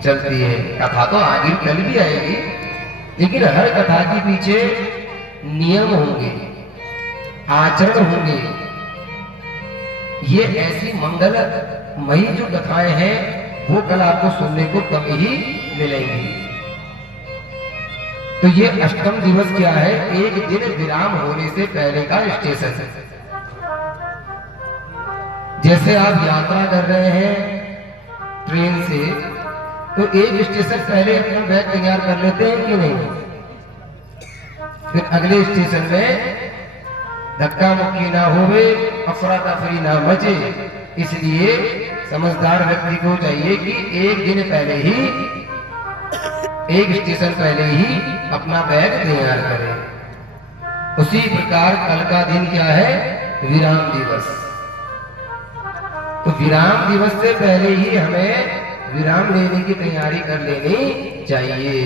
चलती है। कथा तो आगे कल भी आएगी, लेकिन हर कथा के पीछे नियम होंगे, आचरण होंगे। ये ऐसी मंगलमयी जो कथाएं हैं वो कल आपको सुनने को कम ही मिलेंगी। तो ये अष्टम दिवस क्या है? एक दिन विराम होने से पहले का स्टेशन। जैसे आप यात्रा कर रहे हैं ट्रेन से, तो एक स्टेशन पहले अपना बैग तैयार कर लेते हैं कि नहीं? फिर अगले स्टेशन में धक्का मुक्की ना होवे, अफरा तफरी ना मचे। इसलिए समझदार व्यक्ति को चाहिए कि एक दिन पहले ही, एक स्टेशन पहले ही अपना बैग तैयार करें। उसी प्रकार कल का दिन क्या है? विराम दिवस। तो विराम दिवस से पहले ही हमें विराम लेने की तैयारी कर लेनी चाहिए।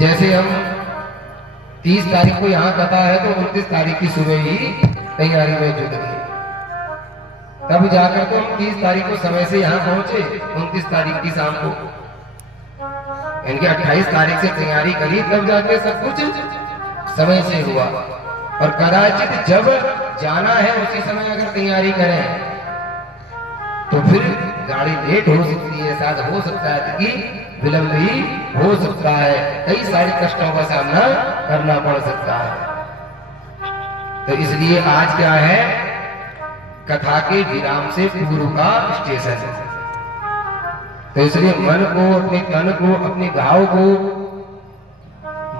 जैसे हम 30 तारीख को यहाँ कथा है तो 29 तारीख की सुबह ही तैयारी में जुट गए, तब जाकर तो हम 30 तारीख को समय से यहाँ पहुंचे। 29 तारीख की शाम को, इनकी 28 तारीख से तैयारी करी, तब जाके सब कुछ समय से हुआ। और कदाचित जब जाना है उसी समय अगर तैयारी करें तो फिर गाड़ी लेट हो सकती है, शायद हो सकता है कि विलंब भी हो सकता है, कई सारे कष्टों का सामना करना पड़ सकता है। तो इसलिए आज क्या है? कथा के विराम से पूर्व का स्टेशन है। तो इसलिए मन को, अपने तन को, अपने घाव को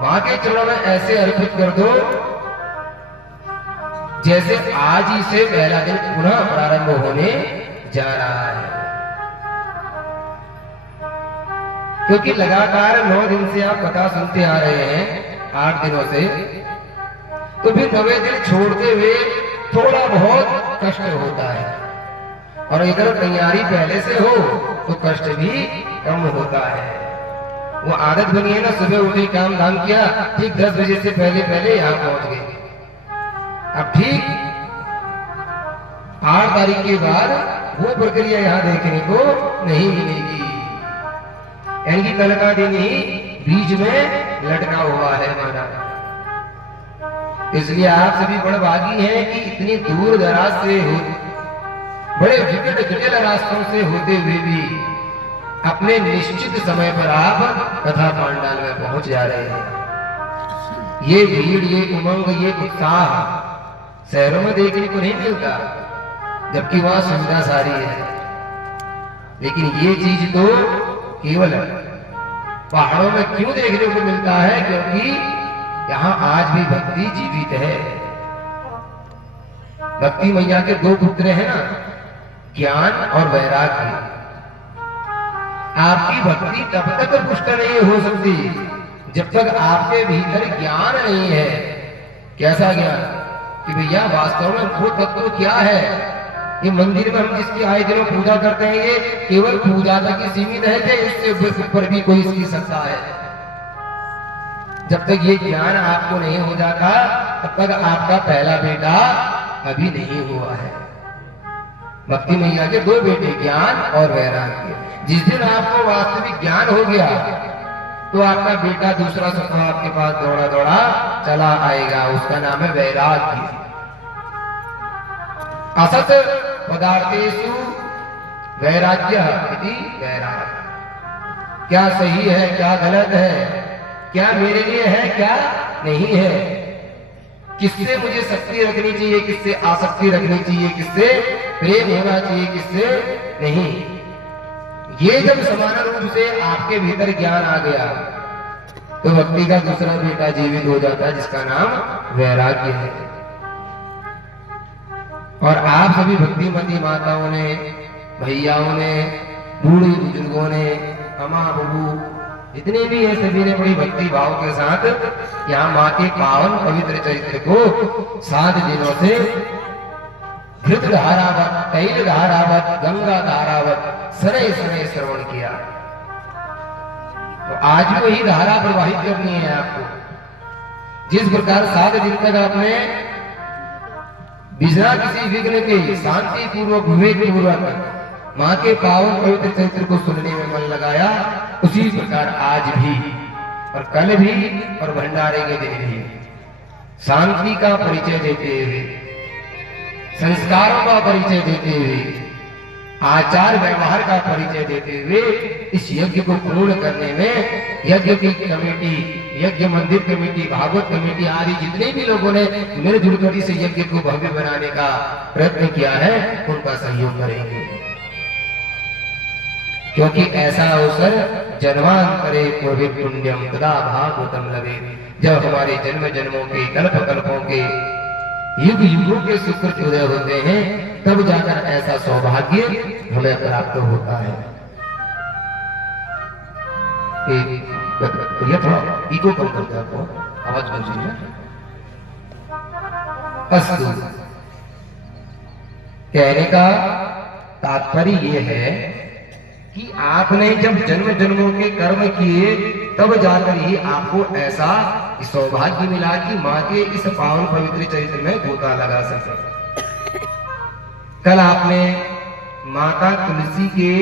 मां के चरणों में ऐसे अर्पित कर दो जैसे आज ही से पहला दिन पुनः प्रारंभ होने जा रहा है। क्योंकि लगातार 9 दिन से आप कथा सुनते आ रहे हैं, 8 दिनों से, तो फिर 9वें दिन छोड़ते हुए थोड़ा बहुत कष्ट होता है। और अगर तैयारी पहले से हो तो कष्ट भी कम होता है। वो आदत बनी है ना, सुबह उठे, काम धाम किया, ठीक 10 बजे से पहले पहले यहाँ पहुंच गए। अब ठीक 8 तारीख के बाद वो प्रक्रिया यहाँ देखने को नहीं मिलेगी। यानी कल का दिन ही बीच में लटका हुआ है हमारा। इसलिए आप सभी बड़े भागी हैं कि इतनी दूर दराज से हो, बड़े विकट जटिल रास्तों से होते हुए भी अपने निश्चित समय पर आप कथा पांडाल में पहुंच जा रहे हैं। ये भीड़, ये उमंग, ये उत्साह शहरों में देखने को नहीं मिलता, जबकि वहां सुविधा सारी है। लेकिन ये चीज तो केवल पहाड़ों में क्यों देखने को मिलता है? क्योंकि यहाँ आज भी भक्ति जीवित है। भक्ति मैया के 2 पुत्र हैं ना, ज्ञान और वैराग्य। आपकी भक्ति तब तक पुष्ट नहीं हो सकती जब तक आपके भीतर ज्ञान नहीं है। कैसा ज्ञान? कि भैया वास्तव में वो तत्व क्या है? ये मंदिर में हम जिसकी आए दिनों पूजा करते हैं, ये केवल पूजा तक ही सीमित है कि इससे ऊपर भी कोई इसकी सत्ता है? जब तक ये ज्ञान आपको नहीं हो जाता तब तक आपका पहला बेटा अभी नहीं हुआ है। भक्ति मैया के 2 बेटे, ज्ञान और वैराग्य। जिस दिन आपको वास्तविक ज्ञान हो गया तो आपका बेटा दूसरा सपना आपके पास दौड़ा दौड़ा चला आएगा, उसका नाम है वैराग्य। असत पदार्थेषु वैराग्य इति वैराग्य। क्या सही है, क्या गलत है, क्या मेरे लिए है, क्या नहीं है, किससे मुझे शक्ति रखनी चाहिए, किससे आसक्ति रखनी चाहिए, किससे प्रेम होना चाहिए, किससे नहीं। ये जब समान रूप से आपके भीतर ज्ञान आ गया तो भक्ति का दूसरा बेटा जीवित हो जाता है, जिसका नाम वैराग्य है। और आप सभी भक्तिमती माताओं ने, भैयाओं ने, बूढ़े बुजुर्गों ने, अम्मा बबू जितने भी हैं, सभी ने बड़ी भक्ति भाव के साथ यहाँ माँ के पावन पवित्र चरित्र को 7 दिनों से घृत धारावत, तैल धारावत, गंगा धारावत सनय सनय श्रवण किया। तो आज भी वही धारा प्रवाहित करनी है आपको। जिस प्रकार 7 दिन तक आपने बिना किसी विघ्न के शांति पूर्वक, विवेक पूर्वक माँ के पावन पवित्र चरित्र को सुनने में मन लगाया, उसी प्रकार आज भी और कल भी और भंडारे के दिन भी शांति का परिचय देते हुए, संस्कारों का परिचय देते हुए, आचार व्यवहार का परिचय देते हुए इस यज्ञ को पूर्ण करने में यज्ञ की कमेटी, यज्ञ मंदिर कमेटी, भागवत कमेटी आदि जितने भी लोगों ने मिलजुल कर इस यज्ञ को भव्य बनाने का प्रयत्न किया है, उनका सहयोग करेंगे। क्योंकि ऐसा अवसर जन्मांतरे पूर्व पुण्यम तदा भागवतम लवे, जब हमारे जन्म जन्मों के कल्प कल्पों के युग युगों के सुकृत उदय होते हैं, तब जाकर ऐसा सौभाग्य हमें प्राप्त होता है। ये थोड़ा ईगो कम करते हैं, आपको आवाज बन रही है। अस्तु, कहने का तात्पर्य ये है कि आपने जब जन्म जन्मों के कर्म किए, तब जाकर ही आपको ऐसा सौभाग्य मिला कि माँ के इस पावन पवित्र चरित्र में गोता लगा सके। कल आपने माता तुलसी के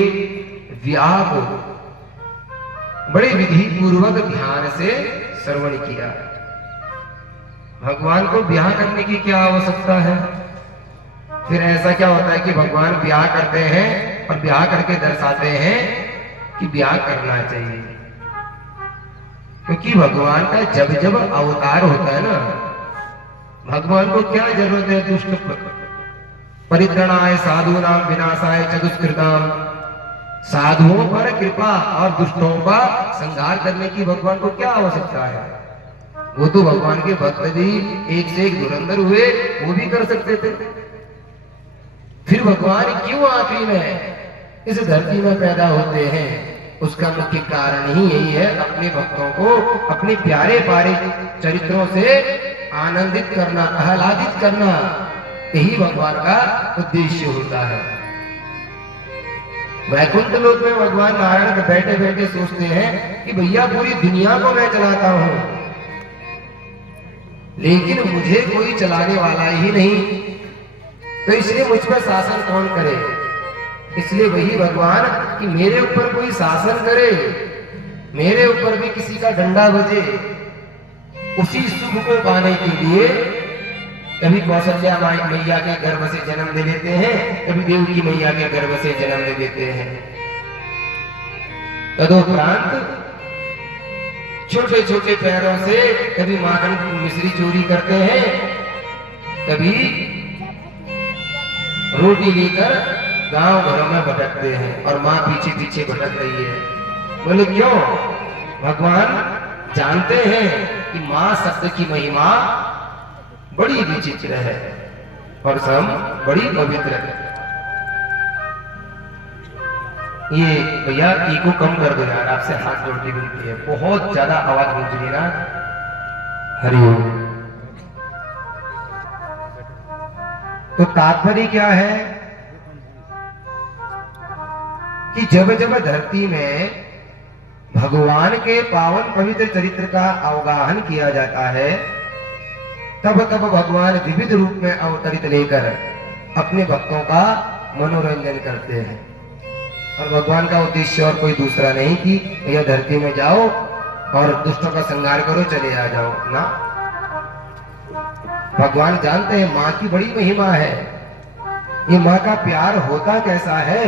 विवाह को बड़े विधि पूर्वक ध्यान से श्रवण किया। भगवान को ब्याह करने की क्या आवश्यकता है? फिर ऐसा क्या होता है कि भगवान ब्याह करते हैं और ब्याह करके दर्शाते हैं कि ब्याह करना चाहिए? क्योंकि भगवान का जब जब अवतार होता है ना, भगवान को क्या जरूरत है दुष्ट परित्रणाय साधूनाम विनाशाय च दुष्कृताम, साधुओं पर कृपा और दुष्टों का संहार करने की भगवान को क्या आवश्यकता है? वो तो भगवान के भक्त भी एक से एक धुरंधर हुए, वो भी कर सकते थे। फिर भगवान क्यों आखिरी में इस धरती में पैदा होते हैं? उसका मुख्य कारण ही यही है, अपने भक्तों को अपने प्यारे प्यारे चरित्रों से आनंदित करना, आह्लादित करना, यही भगवान का उद्देश्य होता है। वैकुंठ लोक में भगवान नारायण बैठे बैठे सोचते हैं कि भैया पूरी दुनिया को मैं चलाता हूं, लेकिन मुझे कोई चलाने वाला ही नहीं, तो इसलिए मुझ पर शासन कौन करे? इसलिए वही भगवान कि मेरे ऊपर कोई शासन करे, मेरे ऊपर भी किसी का डंडा बजे, उसी सुख को पाने के लिए कभी कौशल्या मैया के गर्भ से जन्म ले लेते हैं, कभी देवकी मैया के गर्भ से जन्म ले लेते हैं। तदुपरांत छोटे छोटे पैरों से कभी माखन की मिश्री चोरी करते हैं, कभी रोटी लेकर गांव घरों में भटकते हैं और माँ पीछे पीछे भटक रही है। बोले क्यों? भगवान जानते हैं कि माँ शब्द की महिमा बड़ी विचित्र है और सब बड़ी पवित्र है। ये भैया ईगो कम कर दो यार, आपसे हाथ जोड़ती मिलती है, बहुत ज्यादा आवाज गूंज रही है ना। हरिओम। तो तात्पर्य क्या है कि जब जब धरती में भगवान के पावन पवित्र चरित्र का अवगाहन किया जाता है, तब तब भगवान विविध रूप में अवतरित लेकर अपने भक्तों का मनोरंजन करते हैं। और भगवान का उद्देश्य और कोई दूसरा नहीं कि यह धरती में जाओ और दुष्टों का संहार करो, चले आ जाओ ना। भगवान जानते हैं माँ की बड़ी महिमा है, ये माँ का प्यार होता कैसा है,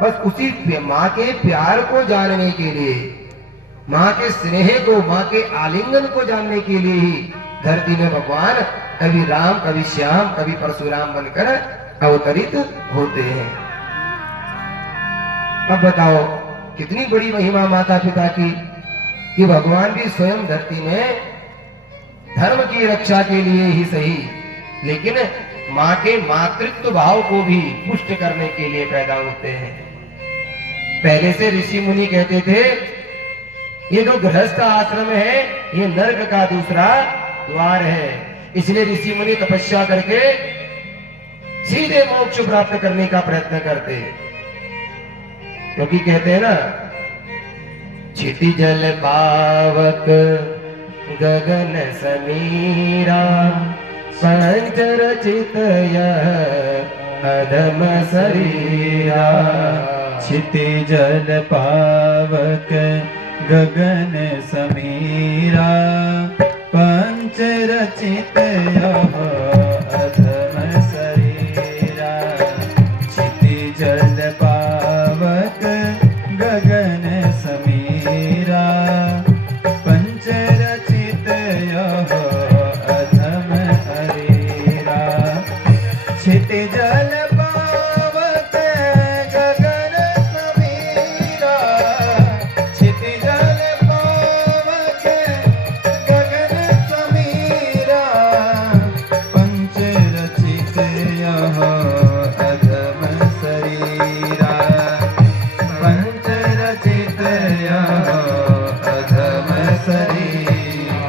बस उसी माँ के प्यार को जानने के लिए, माँ के स्नेह को, माँ के आलिंगन को जानने के लिए ही धरती में भगवान कभी राम, कभी श्याम, कभी परशुराम बनकर अवतरित होते हैं। अब बताओ कितनी बड़ी महिमा माता पिता की कि भगवान भी स्वयं धरती में धर्म की रक्षा के लिए ही सही, लेकिन माँ के मातृत्व भाव को भी पुष्ट करने के लिए पैदा होते हैं। पहले से ऋषि मुनि कहते थे ये जो गृहस्थ आश्रम है ये नर्क का दूसरा द्वार है, इसलिए ऋषि मुनि तपस्या करके सीधे मोक्ष प्राप्त करने का प्रयत्न करते, क्योंकि कहते हैं ना क्षितिजल पावक गगन समीरा पंच रचित अधम शरीरा क्षितिजल पावक गगन समीरा पंच रचित यह अधम शरीरा क्षितिजल पावक गगन समीरा पंच रचित यह अधम शरीरा क्षितिजल पावक गगन समीरा क्षितिजल पावक गगन समीरा पंच रचित यह अधम शरीरा पंच रचित यह अधम शरीरा।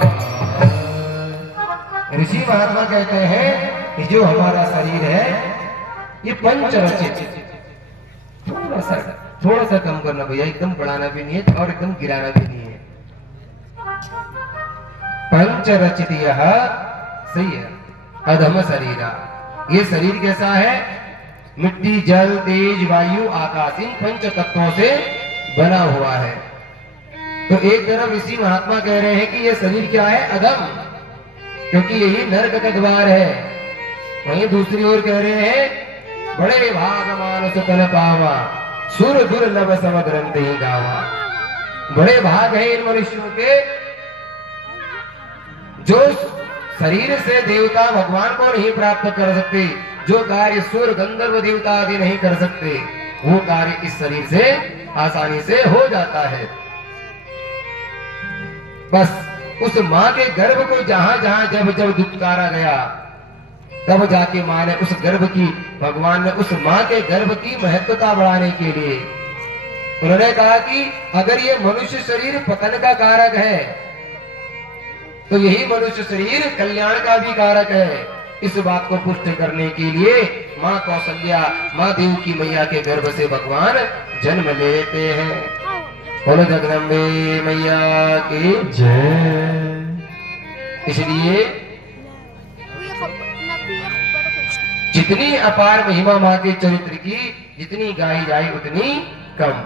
ऋषि महात्मा कहते हैं कि जो हमारा शरीर है ये पंच रचित। थोड़ा सा कम करना भैया, एकदम बढ़ाना भी नहीं है और एकदम गिराना भी नहीं है। पंच रचित यह सही है अधम शरीरा। ये शरीर कैसा है? मिट्टी, जल, तेज, वायु, आकाश, इन पंच तत्वों से बना हुआ है। तो एक तरफ ऋषि महात्मा कह रहे हैं कि ये शरीर क्या है? अधम, क्योंकि यही नरक का द्वार है। वहीं दूसरी ओर कह रहे हैं बड़े भाग मानुष तन पावा सुर दुर्लभ सम ग्रंथ ही गावा। बड़े भाग है इन मनुष्यों के जो शरीर से देवता भगवान को नहीं प्राप्त कर सकते, जो कार्य सुर गंधर्व देवता आदि नहीं कर सकते, वो कार्य इस शरीर से आसानी से हो जाता है। बस उस माँ के गर्भ को जहां जहां जब जब दुत्कारा गया, तब जाके माँ ने उस गर्भ की, भगवान ने उस माँ के गर्भ की महत्वता बढ़ाने के लिए उन्होंने कहा कि अगर ये मनुष्य शरीर पतन का कारक है तो यही मनुष्य शरीर कल्याण का भी कारक है। इस बात को पुष्ट करने के लिए माँ कौशल्या, माँ देवकी मैया के गर्भ से भगवान जन्म लेते हैं। बोलो जगदम्बे मैया की जय। इसलिए जितनी अपार महिमा माँ के चरित्र की, जितनी गाई जाए उतनी कम।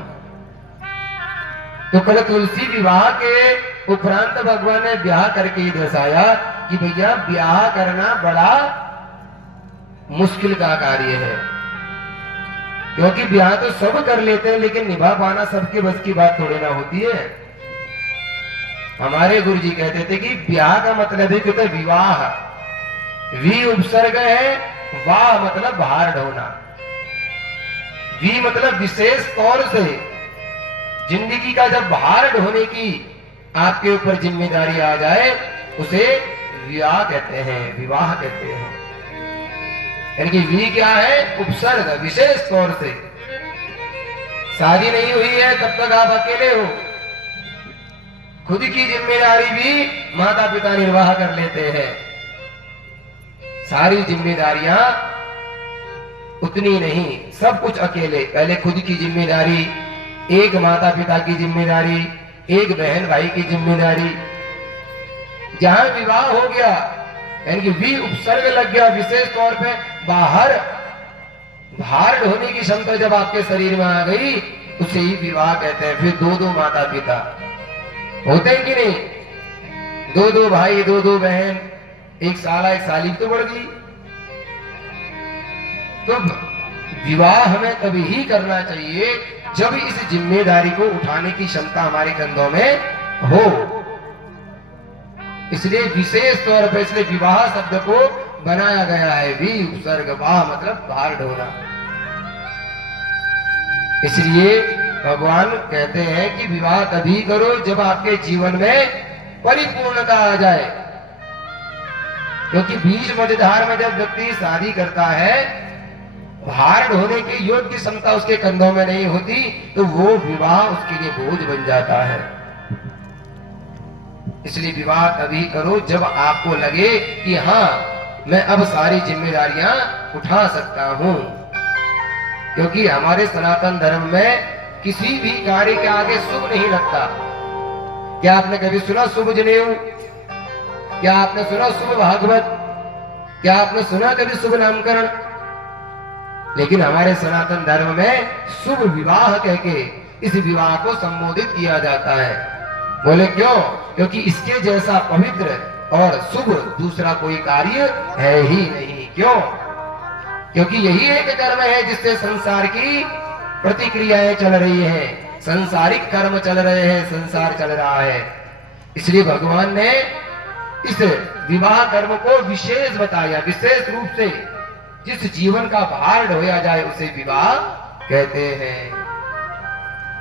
तो कल तुलसी विवाह के उपरांत भगवान ने ब्याह करके दर्शाया कि भैया ब्याह करना बड़ा मुश्किल का कार्य है, क्योंकि ब्याह तो सब कर लेते हैं लेकिन निभा पाना सबके बस की बात थोड़ी ना होती है। हमारे गुरुजी कहते थे कि ब्याह का मतलब है कि तो विवाह, वी उपसर्ग है, वाह मतलब भार ढोना। वी मतलब विशेष तौर से जिंदगी का जब भार ढोने की आपके ऊपर जिम्मेदारी आ जाए उसे विवाह कहते हैं, विवाह कहते हैं। यानी कि वी क्या है? उपसर्ग, विशेष तौर से। शादी नहीं हुई है तब तक आप अकेले हो, खुद की जिम्मेदारी भी माता पिता निर्वाह कर लेते हैं। सारी जिम्मेदारियां उतनी नहीं, सब कुछ अकेले। पहले खुद की जिम्मेदारी, एक माता पिता की जिम्मेदारी, एक बहन भाई की जिम्मेदारी। जहां विवाह हो गया यानी कि वी उपसर्ग लग गया, विशेष तौर पे बाहर भार ढोने की क्षमता जब आपके शरीर में आ गई उसे ही विवाह कहते हैं। फिर दो दो माता पिता होते हैं कि नहीं? दो दो भाई, दो दो बहन, एक साला एक साली तो बढ़ गई। तो विवाह हमें तभी ही करना चाहिए जब इस जिम्मेदारी को उठाने की क्षमता हमारे कंधों में हो। इसलिए विशेष तौर पर इसलिए विवाह शब्द को बनाया गया है। वी उपसर्ग, वाह मतलब भार ढोना। इसलिए भगवान कहते हैं कि विवाह तभी करो जब आपके जीवन में परिपूर्णता आ जाए, क्योंकि बीच मझधार में जब व्यक्ति शादी करता है, भार ढोने के योग्य की क्षमता उसके कंधों में नहीं होती, तो वो विवाह उसके लिए बोझ बन जाता है। इसलिए विवाह तभी करो जब आपको लगे कि हाँ मैं अब सारी जिम्मेदारियां उठा सकता हूं, क्योंकि हमारे सनातन धर्म में किसी भी कार्य के आगे शुभ नहीं लगता। क्या आपने कभी सुना शुभ जनेऊ? क्या आपने सुना शुभ भागवत? क्या आपने सुना कभी शुभ नामकरण? लेकिन हमारे सनातन धर्म में शुभ विवाह कह के इस विवाह को संबोधित किया जाता है। बोले क्यों? क्योंकि इसके जैसा पवित्र और शुभ दूसरा कोई कार्य है ही नहीं। क्यों? क्योंकि यही एक कर्म है जिससे संसार की प्रतिक्रियाएं चल रही हैं, संसारिक कर्म चल रहे हैं, संसार चल रहा है। इसलिए भगवान ने इस विवाह कर्म को विशेष बताया, विशेष रूप से जिस जीवन का भार ढोया जाए उसे विवाह कहते हैं।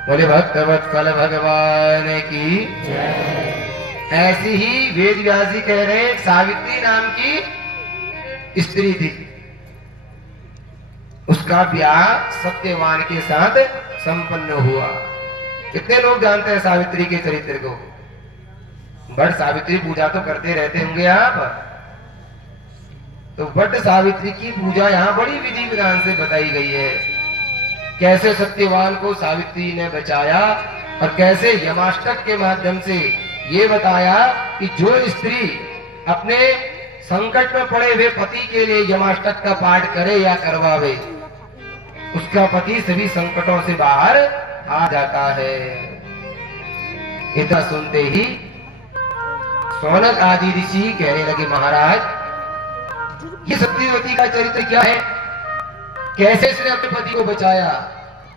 बोले भक्तवत्सल भगवान की। ऐसी ही वेद व्यास जी कह रहे हैं, सावित्री नाम की स्त्री थी, उसका ब्याह सत्यवान के साथ संपन्न हुआ। कितने लोग जानते हैं सावित्री के चरित्र को? बट सावित्री पूजा तो करते रहते होंगे आप। तो बट सावित्री की पूजा यहाँ बड़ी विधि विधान से बताई गई है। कैसे सत्यवान को सावित्री ने बचाया और कैसे यमाष्टक के माध्यम से ये बताया कि जो स्त्री अपने संकट में पड़े हुए पति के लिए यमाष्टक का पाठ करे या करवावे, उसका पति सभी संकटों से बाहर आ जाता है। इतना सुनते ही सौनक आदि ऋषि कहने लगे, महाराज ये सत्यवती का चरित्र क्या है? कैसे इसने अपने पति को बचाया?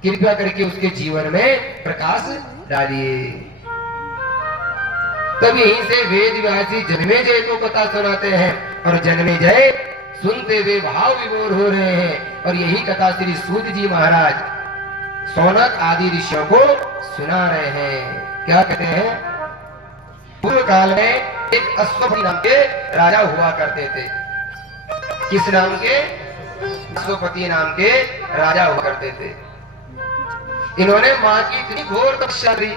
कृपया करके उसके जीवन में प्रकाश डालिए। तब यहीं से वेद व्यासी जन्मेजय को कथा सुनाते हैं और जन्मेजय सुनते हुए भाव विभोर हो रहे हैं। और यही कथा श्री सूत जी महाराज सौनक आदि ऋषियों को सुना रहे हैं। क्या कहते हैं? पूर्व काल में एक अश्वपति नाम के राजा हुआ करते थे। किस नाम के? अश्वपति नाम के राजा हुआ करते थे। इन्होंने मां की इतनी घोर तपस्या की,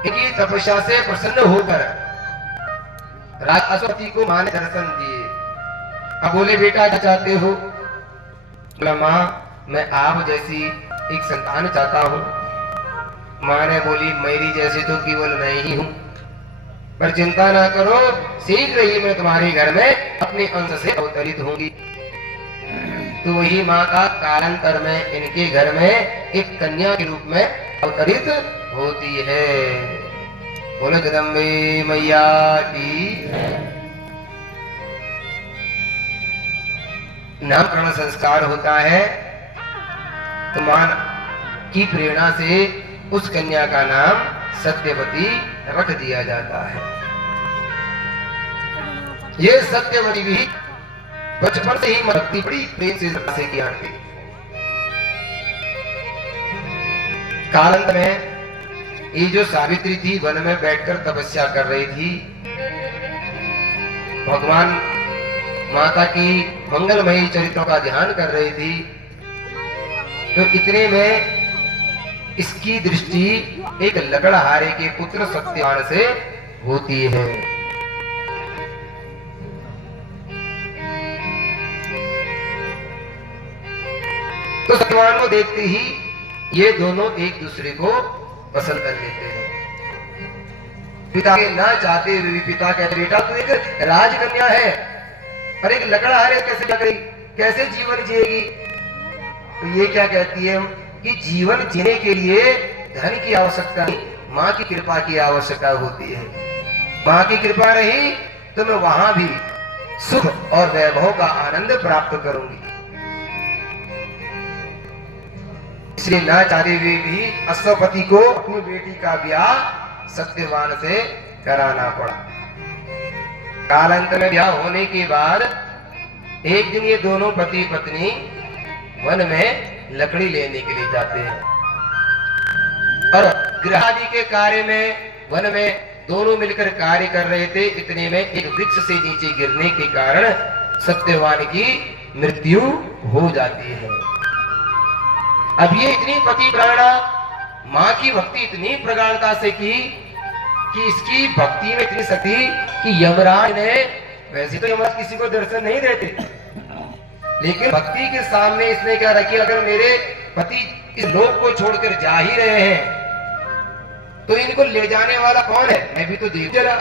इनकी तपस्या से प्रसन्न होकर राजा अश्वपति को मां ने दर्शन दिए। अब बोले, बेटा क्या चाहते हो? बोला, मां मैं आप जैसी एक संतान चाहता हूं। मां ने बोली, मेरी जैसे तो केवल मैं ही हूं, पर चिंता ना करो, शीघ्र ही मैं तुम्हारे घर में अपने अंश से अवतरित होंगी। तो वही माँ का कालांतर में इनके घर में एक कन्या के रूप में अवतरित होती है। बोलो जगदम्बे मैया की। नामकरण संस्कार होता है तो मां की प्रेरणा से उस कन्या का नाम सत्यवती रख दिया जाता है। ये सत्यवती भी बचपन से ही भक्ति बड़ी प्रेम से किया करती। कालांतर में ये जो सावित्री थी वन में बैठकर तपस्या कर रही थी, भगवान माता की मंगलमयी चरित्रों का ध्यान कर रही थी। तो इतने में इसकी दृष्टि एक लकड़हारे के पुत्र सत्यवान से होती है। तो सत्यवान को देखते ही ये दोनों एक दूसरे को पसंद कर लेते हैं। पिता के ना चाहते हुए भी पिता कहते, बेटा तू एक राजकन्या है और एक लकड़हारे कैसे क्या करेगी, कैसे जीवन जिएगी? तो ये क्या कहती है कि जीवन जीने के लिए धन की आवश्यकता नहीं, माँ की कृपा की आवश्यकता होती है। माँ की कृपा रही तो मैं वहां भी सुख और वैभव का आनंद प्राप्त करूंगी। इसलिए ना चाहते हुए भी अश्वपति को अपनी बेटी का ब्याह सत्यवान से कराना पड़ा। कालांतर में ब्याह होने के बाद एक दिन ये दोनों पति पत्नी वन में लकड़ी लेने के लिए जाते हैं और गृहादि के कार्य में वन में दोनों मिलकर कार्य कर रहे थे। इतने में एक वृक्ष से नीचे गिरने के कारण सत्यवान की मृत्यु हो जाती है। अब ये इतनी पति प्राणा मां की भक्ति इतनी प्रगाढ़ता से की कि इसकी भक्ति में इतनी शक्ति कि यमराज ने, वैसे तो यमराज किसी को दर्शन नहीं देते, लेकिन भक्ति के सामने इसने क्या रखी, अगर मेरे पति इस लोक को छोड़कर जा ही रहे हैं तो इनको ले जाने वाला कौन है, मैं भी तो देख जरा।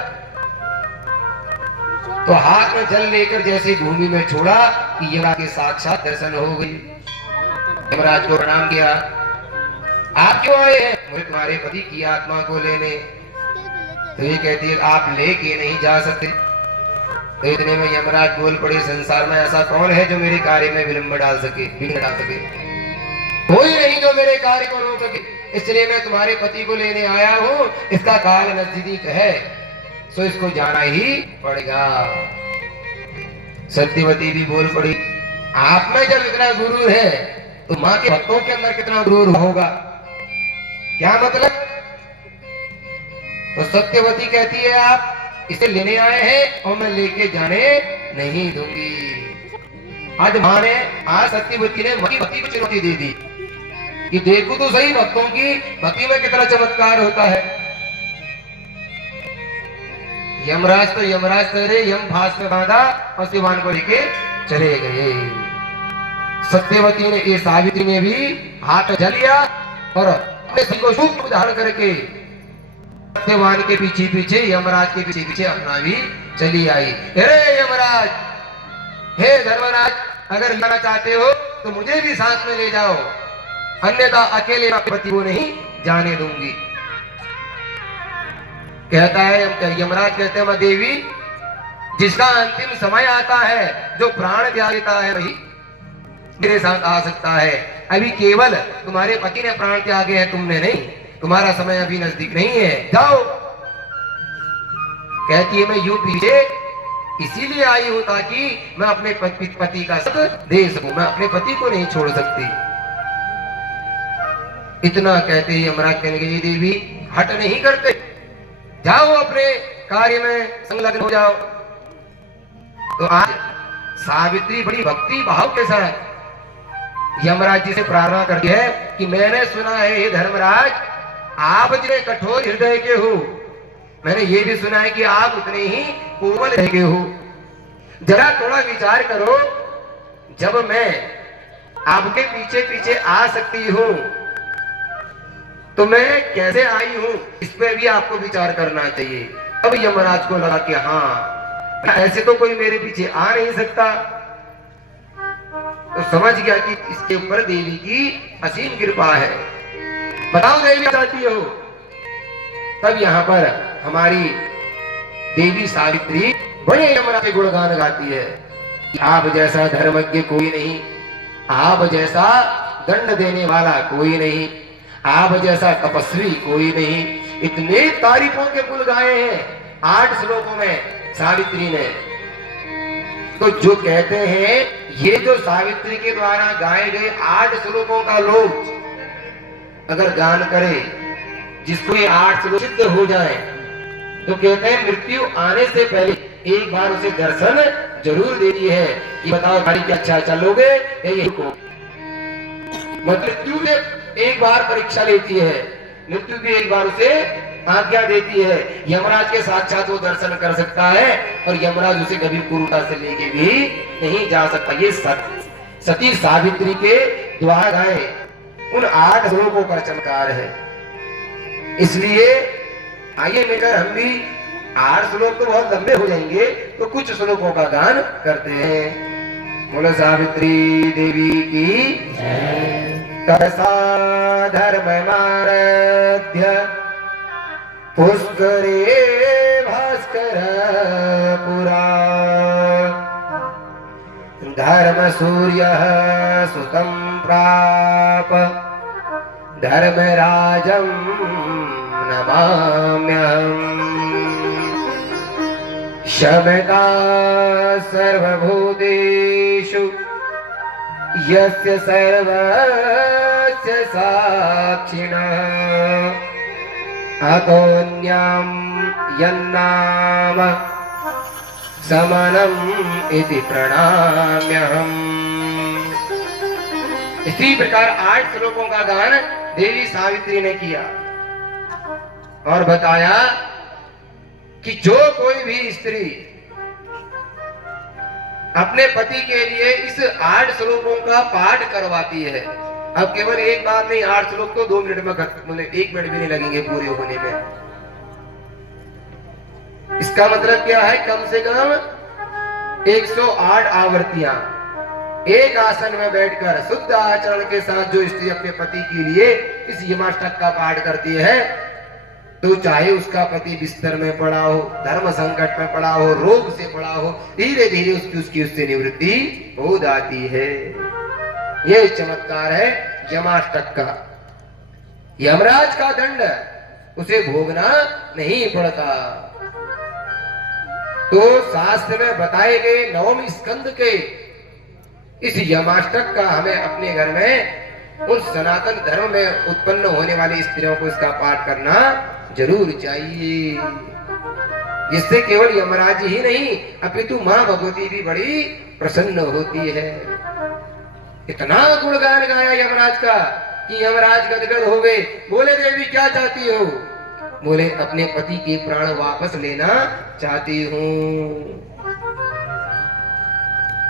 तो हाथ में जल लेकर जैसे भूमि में छोड़ा कि यमराज के साक्षात दर्शन हो गई। यमराज को प्रणाम किया। आप क्यों आए हैं? मुझे तुम्हारे पति की आत्मा को लेने। तो ये कहती है आप लेके नहीं जा सकते। तो इतने में यमराज बोल पड़े, संसार में ऐसा कौन है जो मेरे कार्य में विलंब डाल सके, विघ्न डाल सके? कोई नहीं जो मेरे कार्य को रोक सके। इसलिए मैं तुम्हारे पति को लेने आया हूँ। इसका काल नजदीक है, सो इसको जाना ही पड़ेगा। सत्यवती भी बोल पड़ी, आप में जब इतना गुरु है तो माँ के भक्तों के अंदर कितना गुरु होगा? क्या मतलब? तो सत्यवती कहती है आप इसे लेने आए हैं और मैं लेके जाने नहीं दूंगी। आज माँ ने, आज सत्यवती ने भक्ति को चुनौती दे दी कि देखो तो सही भक्तों की भक्ति में कितना चमत्कार होता है। यमराज तो यमराज तेरे यम फांस में बांधा और सिवान को लेके चले गए। सत्यवती ने, ये सावित्री ने भी हाथ जल लिया और अपने सिंह को शुभ धारण करके सत्यवान के पीछे पीछे, यमराज के पीछे पीछे अपना भी चली आई। हे यमराज, हे धर्मराज, अगर जाना चाहते हो तो मुझे भी साथ में ले जाओ, अन्यथा अकेले अपने पति को नहीं जाने दूंगी। कहता है यमराज, कहते हैं देवी, जिसका अंतिम समय आता है, जो प्राण त्याग देता है, वही मेरे साथ आ सकता है। अभी केवल तुम्हारे पति ने प्राण त्यागे हैं, तुमने नहीं। तुम्हारा समय अभी नजदीक नहीं है, जाओ। कहती है मैं यूं पीछे इसीलिए आई हूं ताकि मैं अपने पति का साथ दे सकूं, मैं अपने पति को नहीं छोड़ सकती। इतना कहते ही यमराज कहने लगे, देवी हट नहीं करते, जाओ अपने कार्य में संलग्न हो जाओ। तो आज सावित्री बड़ी भक्ति भाव के साथ यमराज जी से प्रार्थना करती है कि मैंने सुना है हे धर्मराज, आप जितने कठोर हृदय के हो, मैंने ये भी सुना है कि आप उतने ही कोमल हृदय के हो। जरा थोड़ा विचार करो, जब मैं आपके पीछे पीछे आ सकती हूं तो मैं कैसे आई हूं, इस पे भी आपको विचार करना चाहिए। अब यमराज को लगा कि हाँ, ऐसे तो कोई मेरे पीछे आ नहीं सकता। तो समझ गया कि इसके ऊपर देवी की असीम कृपा है। बताओ देवी चाहती हो? तब यहाँ पर हमारी देवी सावित्री बड़े यमराज के गुणगान गाती है। आप जैसा धर्मज्ञ कोई नहीं, आप जैसा दंड देने वाला कोई नहीं, आप जैसा तपस्वी कोई नहीं। इतने तारीफों के पुल गाए हैं 8 श्लोकों में सावित्री ने। तो जो कहते हैं ये जो सावित्री के द्वारा गाए गए 8 श्लोकों का लोग अगर गान करे, जिसको ये 8 श्लोक सिद्ध हो जाए, तो कहते हैं मृत्यु आने से पहले एक बार उसे दर्शन जरूर देती है कि बताओ गाड़ी क्या अच्छा चलोगे या यही को। मृत्यु से एक बार परीक्षा लेती है, मृत्यु भी एक बार उसे आज्ञा देती है। यमराज के साक्षात वो दर्शन कर सकता है और यमराज उसे कभी क्रूरता से लेके भी नहीं जा सकता। ये सती सावित्री के द्वारा गाए उन 8 श्लोकों का चमत्कार है। इसलिए आइए मिलकर हम भी 8 श्लोक तो बहुत लंबे हो जाएंगे, तो कुछ श्लोकों का गान करते हैं। बोलो सावित्री देवी की तरसा धर्ममाराध्य पुष्करे भास्कर पुरा धर्म सूर्य सुतं प्राप धर्मराजं नमाम्यहम्। शमता सर्वभूतेषु यस्य सर्वस्य साक्षिणः अतोऽन्यं यन्नाम समनम् इति प्रणाम्यहम्। इसी प्रकार 8 श्लोकों का गान देवी सावित्री ने किया और बताया कि जो कोई भी स्त्री अपने पति के लिए इस 8 श्लोकों का पाठ करवाती है, अब केवल एक बार नहीं, 8 श्लोक तो 2 मिनट में खत्म, 1 मिनट भी नहीं लगेंगे पूरे होने में। इसका मतलब क्या है? कम से कम 108 आवृत्तियां, एक आसन में बैठकर शुद्ध आचरण के साथ जो स्त्री अपने पति के लिए इस यमाष्टक का पाठ करती है, तो चाहे उसका पति बिस्तर में पड़ा हो, धर्म संकट में पड़ा हो, रोग से पड़ा हो, धीरे धीरे उसकी उससे निवृत्ति हो जाती है। यह चमत्कार है यमाष्टक का। यमराज का दंड उसे भोगना नहीं पड़ता। तो शास्त्र में बताए गए नवम स्कंद के इस यमाष्टक का हमें अपने घर में उन सनातन धर्म में उत्पन्न होने वाली स्त्रियों को इसका पाठ करना जरूर चाहिए, जिससे केवल यमराज ही नहीं अपितु मां भगवती भी बड़ी प्रसन्न होती है। इतना गुणगान गाया यमराज का कि यमराज गदगद हो गए। बोले देवी क्या चाहती हो? बोले अपने पति के प्राण वापस लेना चाहती हूँ।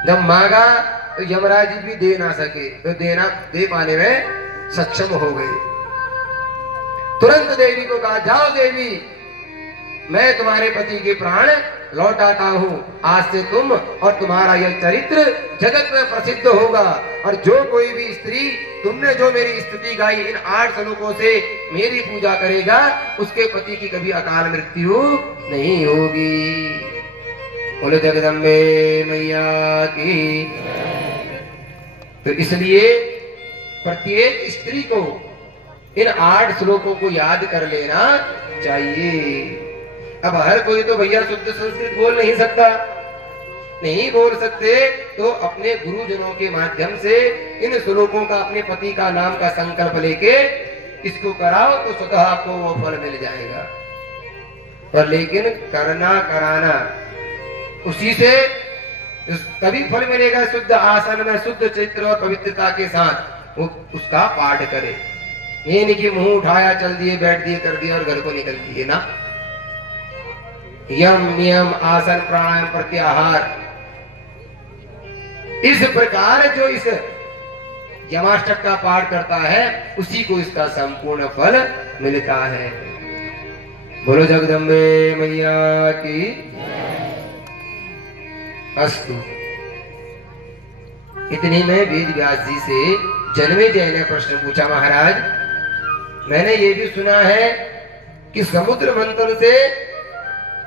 जब मांगा तो यमराज भी दे ना सके, तो दे पाने में सक्षम हो गए। तुरंत देवी को कहा, जाओ देवी, मैं तुम्हारे पति के प्राण लौटाता हूँ। आज से तुम और तुम्हारा यह चरित्र जगत में प्रसिद्ध होगा, और जो कोई भी स्त्री तुमने जो मेरी स्तुति गाई इन 8 श्लोकों से मेरी पूजा करेगा, उसके पति की कभी अकाल मृत्यु नहीं होगी। बोले जगदम्बे मैया की। तो इसलिए प्रत्येक स्त्री को इन 8 श्लोकों को याद कर लेना चाहिए। अब हर कोई तो भैया शुद्ध संस्कृत बोल नहीं सकता, नहीं बोल सकते, तो अपने गुरुजनों के माध्यम से इन श्लोकों का अपने पति का नाम का संकल्प लेके इसको कराओ, तो स्वतः आपको वो फल मिल जाएगा। पर लेकिन करना कराना उसी से तभी फल मिलेगा, शुद्ध आसन में शुद्ध चित्र और पवित्रता के साथ वो उसका पाठ करे। ये नहीं कि मुंह उठाया, चल दिए, बैठ दिए, कर दिए और घर को निकल दिए ना। यम नियम आसन प्राणायाम प्रत्याहार, इस प्रकार जो इस यमाष्टक का पाठ करता है उसी को इसका संपूर्ण फल मिलता है। बोलो जगदम्बे मैया की। अस्तु। इतने में वेद व्यास जी से जन्मेजय ने प्रश्न पूछा, महाराज मैंने ये भी सुना है कि समुद्र मंथन से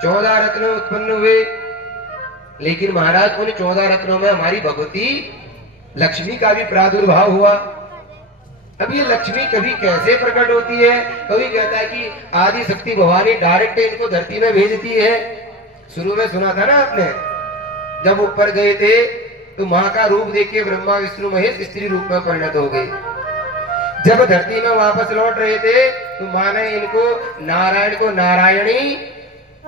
14 रत्न उत्पन्न हुए, लेकिन महाराज उन 14 रत्नों में हमारी भगवती लक्ष्मी का भी प्रादुर्भाव हुआ। अब ये लक्ष्मी कभी कैसे प्रकट होती है? कभी कहता है कि आदि शक्ति भवानी डायरेक्ट इनको धरती में भेजती है। शुरू में सुना था ना आपने, जब ऊपर गए थे तो मां का रूप देख के ब्रह्मा विष्णु महेश स्त्री रूप में परिणत हो गए। जब धरती में वापस लौट रहे थे तो मां ने इनको नारायण को नारायणी,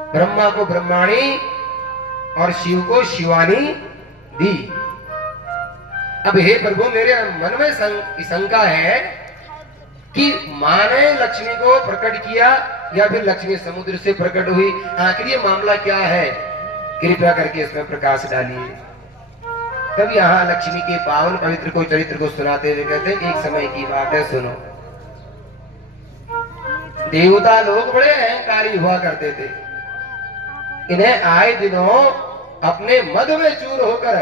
ब्रह्मा को ब्रह्माणी और शिव को शिवानी दी। अब हे प्रभु, मेरे मन में शंका है कि मां ने लक्ष्मी को प्रकट किया या फिर लक्ष्मी समुद्र से प्रकट हुई, आखिर ये मामला क्या है? कृपया करके इसमें प्रकाश डालिए। तब यहाँ लक्ष्मी के पावन पवित्र को चरित्र को सुनाते हुए कहते हैं, एक समय की बात है, सुनो। देवता लोग बड़े अहंकारी हुआ करते थे। इन्हें आए दिनों अपने मद में चूर होकर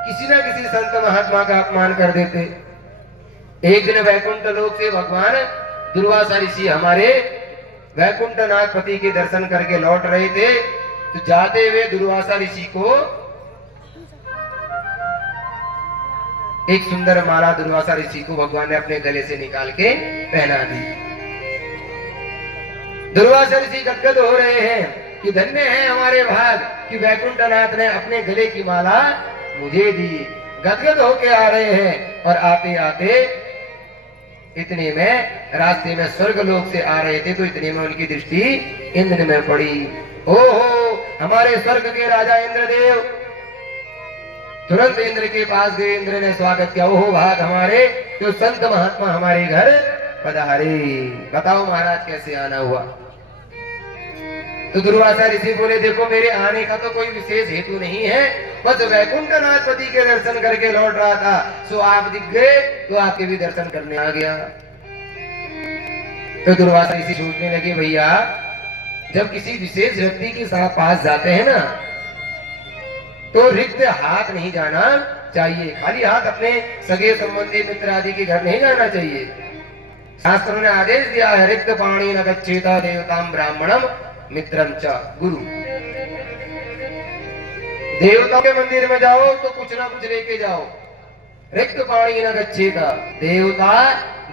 किसी न किसी संत महात्मा का अपमान कर देते। एक दिन वैकुंठ लोक से भगवान दुर्वासा ऋषि हमारे वैकुंठनाथ पति के दर्शन करके लौट रहे थे, तो जाते हुए दुर्वासा ऋषि को एक सुंदर माला दुर्वासा ऋषि को भगवान ने अपने गले से निकाल के पहना दी। दुर्वासा ऋषि गदगद हो रहे हैं कि धन्य है हमारे भाग कि वैकुंठनाथ ने अपने गले की माला मुझे दी। गदगद होके आ रहे हैं और आते आते इतने में रास्ते में स्वर्ग लोक से आ रहे थे, तो इतने में उनकी दृष्टि इंद्र में पड़ी। ओहो, हमारे स्वर्ग के राजा इंद्रदेव। तुरंत इंद्र के पास गए, इंद्र ने स्वागत किया। ओहो भाग हमारे, तो संत महात्मा हमारे घर पधारे। बताओ महाराज कैसे आना हुआ? तो दुर्वासा ऋषि बोले, देखो मेरे आने का तो कोई विशेष हेतु नहीं है, बस वैकुंठनाथ पति के दर्शन करके लौट रहा था, सो आप दिख गए तो आपके भी दर्शन करने आ गया। तो दुर्वासा ऋषि सोचने लगे, भैया जब किसी विशेष व्यक्ति के साथ पास जाते हैं ना, तो रिक्त हाथ नहीं जाना चाहिए। खाली हाथ अपने सगे संबंधी मित्र आदि के घर नहीं जाना चाहिए। शास्त्रों ने आदेश दिया है, रिक्त पाणी न गच्छेता देवताम ब्राह्मणम मित्रम च गुरु। देवताओं के मंदिर में जाओ तो कुछ ना कुछ लेके जाओ। रिक्त पाणी न गच्छेता देवता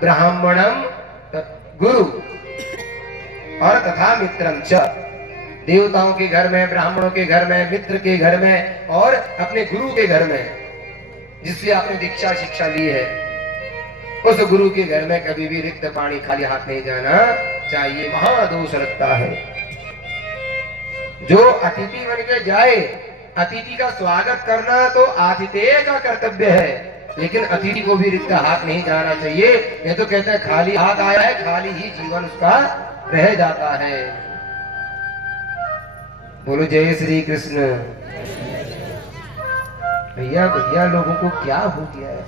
ब्राह्मणम गुरु और तथा मित्रम च। देवताओं के घर में, ब्राह्मणों के घर में, मित्र के घर में और अपने गुरु के घर में जिससे आपने दीक्षा शिक्षा ली है, उस गुरु के घर में कभी भी रिक्त पानी खाली हाथ नहीं जाना चाहिए। महादोष लगता है। जो अतिथि बन के जाए, अतिथि का स्वागत करना तो आतिथेय का कर्तव्य है, लेकिन अतिथि को भी रिक्त हाथ नहीं जाना चाहिए। ये तो कहते हैं खाली हाथ आया है, खाली ही जीवन उसका रह जाता है। बोलो जय श्री कृष्ण। भैया भैया लोगों को क्या हो गया है?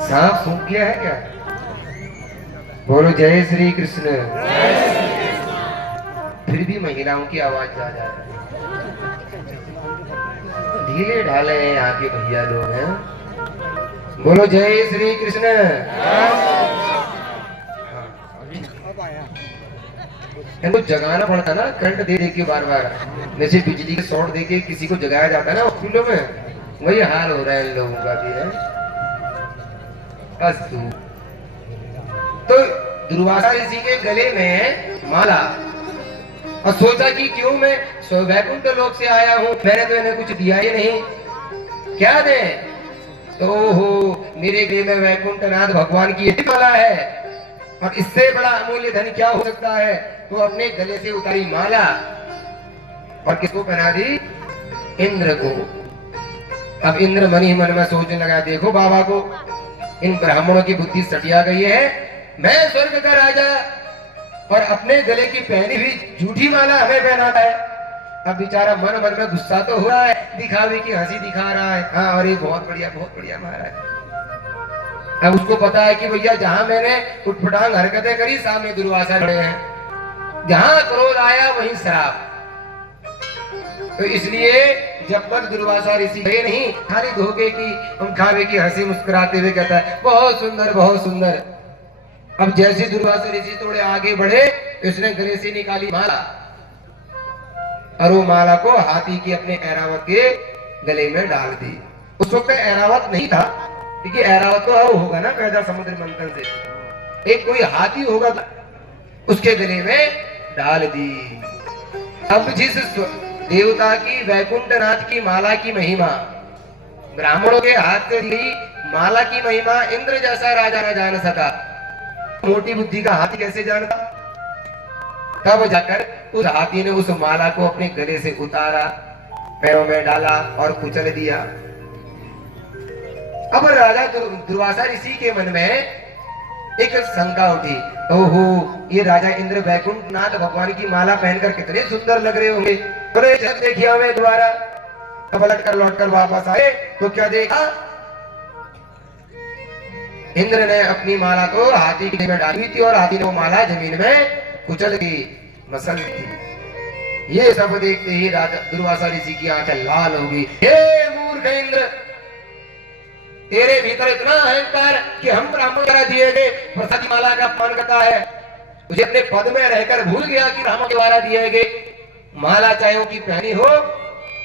सांप सूख गया है क्या? बोलो जय श्री कृष्ण। फिर भी महिलाओं की आवाज ज्यादा है। ढीले ढाले हैं यहाँ के भैया लोग हैं। बोलो जय श्री कृष्ण। इनको जगाना पड़ता ना, करंट दे दे के बार बार, जैसे बिजली के शॉट दे के किसी को जगाया जाता है ना स्कूलों में, वही हाल हो रहा है इन लोगों का भी है। अस्तु। तो दुर्वासा ऋषि के गले में माला, और सोचा कि क्यों मैं वैकुंठ लोक से आया हूँ, मैंने तो इन्हें कुछ दिया ही नहीं, क्या दे? तो हो मेरे गले में वैकुंठ नाथ भगवान की यही माला है, और इससे बड़ा अमूल्य धन क्या हो सकता है? तो अपने गले से उतारी माला और किसको पहना दी? इंद्र को। अब इंद्र मन ही मन में सोचने लगा, देखो बाबा को इन ब्राह्मणों की बुद्धि सटिया गई है। मैं स्वर्ग का राजा और अपने गले की पहनी हुई झूठी माला हमें पहनाता है। अब बेचारा मन मन में गुस्सा तो हो रहा है, दिखावे की हंसी दिखा रहा है। हाँ अरे बहुत बढ़िया महाराज। अब उसको पता है कि भैया जहां मैंने उठपटांग हरकतें करी, सामने दुर्वासा खड़े हैं, जहां क्रोध आया वहीं श्राप। तो इसलिए जब तक दुर्वासा ऋषि गए नहीं, खाली धोखे की खावे की हंसी मुस्कुराते हुए कहता है बहुत सुंदर बहुत सुंदर। अब जैसे दुर्वासा ऋषि थोड़े आगे बढ़े, इसने गले से निकाली माला और वो माला को हाथी की अपने ऐरावत के गले में डाल दी। उस वक्त ऐरावत नहीं था, क्योंकि ऐरावत तो अब होगा ना पैदा समुद्र मंथन से, एक कोई हाथी होगा, उसके गले में डाल दी। अब जिस देवता की वैकुंठ नाथ की माला की महिमा, ब्राह्मणों के हाथ से दी माला की महिमा इंद्र जैसा राजा न जान सका, मोटी बुद्धि का हाथी कैसे जानता? तब जाकर उस हाथी ने उस माला को अपने गले से उतारा, पैरों में डाला और कुचल दिया। अब राजा दुर्वासा ऋषि के मन में एक शंका उठी, ओहो ये राजा इंद्र वैकुंठ नाथ भगवान की माला पहनकर कितने सुंदर लग रहे होंगे। बोले जब देखिए हमें दोबारा, पलट कर लौट कर वापस आए तो क्या देखा? इंद्र ने अपनी माला को हाथी के में डाली थी और हाथी ने वो माला जमीन में कुचल दी, मसल थी। ये सब देखते ही राजा दुर्वासा ऋषि की आंखें लाल हो गई। हे मूर्ख इंद्र, तेरे भीतर इतना अहंकार कि हम ब्राह्मण द्वारा दिए गए प्रसादी माला का अपमान करता है। तुझे अपने पद में रहकर भूल गया कि ब्राह्मण द्वारा दिए गए माला, चाहे वो की पहनी हो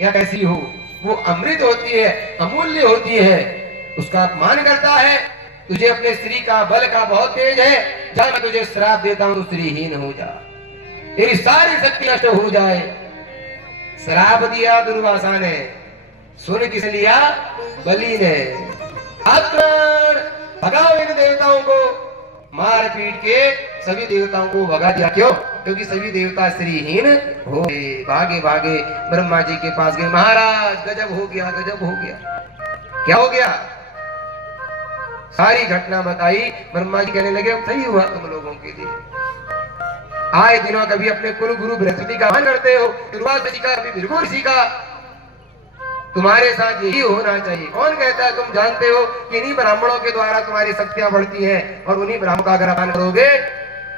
या कैसी हो, वो अमृत होती है, अमूल्य होती है, उसका अपमान करता है। तुझे अपने स्त्री का बल का बहुत तेज है, जा मैं तुझे श्राप देता हूं, स्त्रीहीन हो जा, तेरी सारी शक्ति नष्ट हो जाए। श्राप दिया दुर्वासा ने, सुन किस लिया? बलि ने। आक्रमण, भगाओ इन देवताओं को, मार पीट के सभी देवताओं को भगा दिया। क्यों? क्योंकि सभी देवता स्त्रीहीन हो गए। भागे भागे ब्रह्मा जी के पास गए, महाराज गजब हो गया, गजब हो गया। क्या हो गया? सारी घटना बताई। ब्रह्मा जी कहने लगे सही हुआ तुम लोगों के लिए, आए दिनों कभी अपने कुल गुरु बृहस्पति का मान करते हो, दुर्वासा जी का, कभी भृगु ऋषि का, तुम्हारे साथ यही होना चाहिए। कौन कहता है? तुम जानते हो कि इन्हीं ब्राह्मणों के द्वारा तुम्हारी शक्तियां बढ़ती हैं, और उन्हीं ब्राह्मणों का अगर अपमान करोगे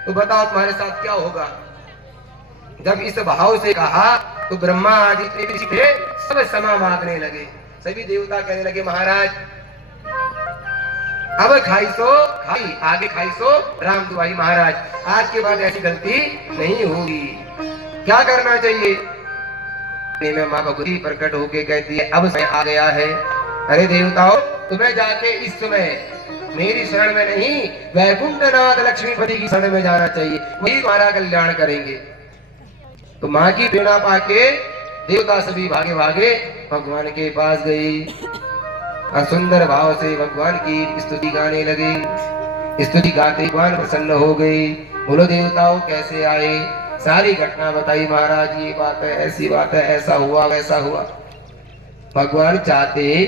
तो बताओ तुम्हारे साथ क्या होगा। जब इस भाव से कहा तो ब्रह्मा आदि जितने भी थे सब क्षमा मांगने लगे। सभी देवता कहने लगे महाराज अब खाई सो खाई, आगे खाई सो राम दुआई। महाराज आज के बाद ऐसी गलती नहीं होगी, क्या करना चाहिए? में माँ भगवती प्रकट होके कहती है अब समय आ गया है। अरे देवताओं, तुम्हें जाके इस समय मेरी शरण में नहीं, वैकुंठनाथ लक्ष्मीपति की शरण में जाना चाहिए, वही तुम्हारा कल्याण करेंगे। तो माँ की प्रेरणा पाके देवता सभी भागे भागे भगवान के पास गई और सुंदर भाव से भगवान की स्तुति गाने लगे। स्तुति गाते भगवान प्रसन्न हो गई। बोलो देवताओं कैसे आए, सारी घटना बताई। महाराज ये बात है, ऐसी बात है, ऐसा हुआ वैसा हुआ। भगवान चाहते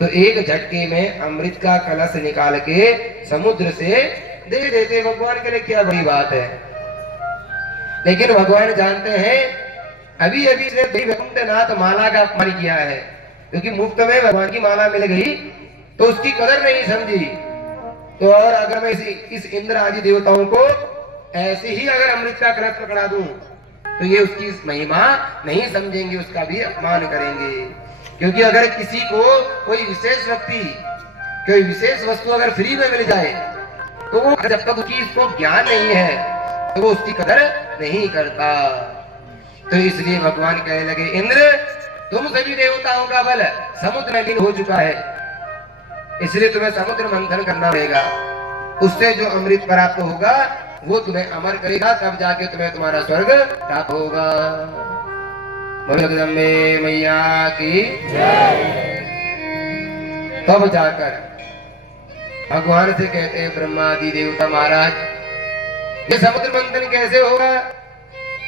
तो एक झटके में अमृत का कलश निकाल के समुद्र से दे देते, भगवान के लिए क्या बड़ी बात है। लेकिन भगवान जानते हैं अभी अभी इसने वैकुंठनाथ माला का अपमान किया है, क्योंकि मुफ्त में भगवान की माला मिल गई तो उसकी कदर नहीं समझी। तो और अगर मैं इस इंद्र आदि देवताओं को ऐसे ही अगर अमृत का कलश पकड़ा दूं तो ये उसकी महिमा नहीं समझेंगे, उसका भी अपमान करेंगे। क्योंकि अगर किसी को कोई विशेष व्यक्ति कोई विशेष वस्तु अगर फ्री में मिल जाए तो वो जब तक उसकी इसको ज्ञान नहीं है तो वो उसकी कदर नहीं करता। तो इसलिए भगवान कहने लगे इंद्र तुम सभी देवताओं का बल समुद्र में लीन हो चुका है, इसलिए तुम्हें समुद्र मंथन करना पड़ेगा। उससे जो अमृत प्राप्त होगा वो तुम्हें अमर करेगा, तब जाके तुम्हें तुम्हारा स्वर्ग प्राप्त होगा। जगदम्बे मैया की तब जाकर भगवान से कहते हैं ब्रह्मा आदि देवता महाराज ये समुद्र मंथन कैसे होगा?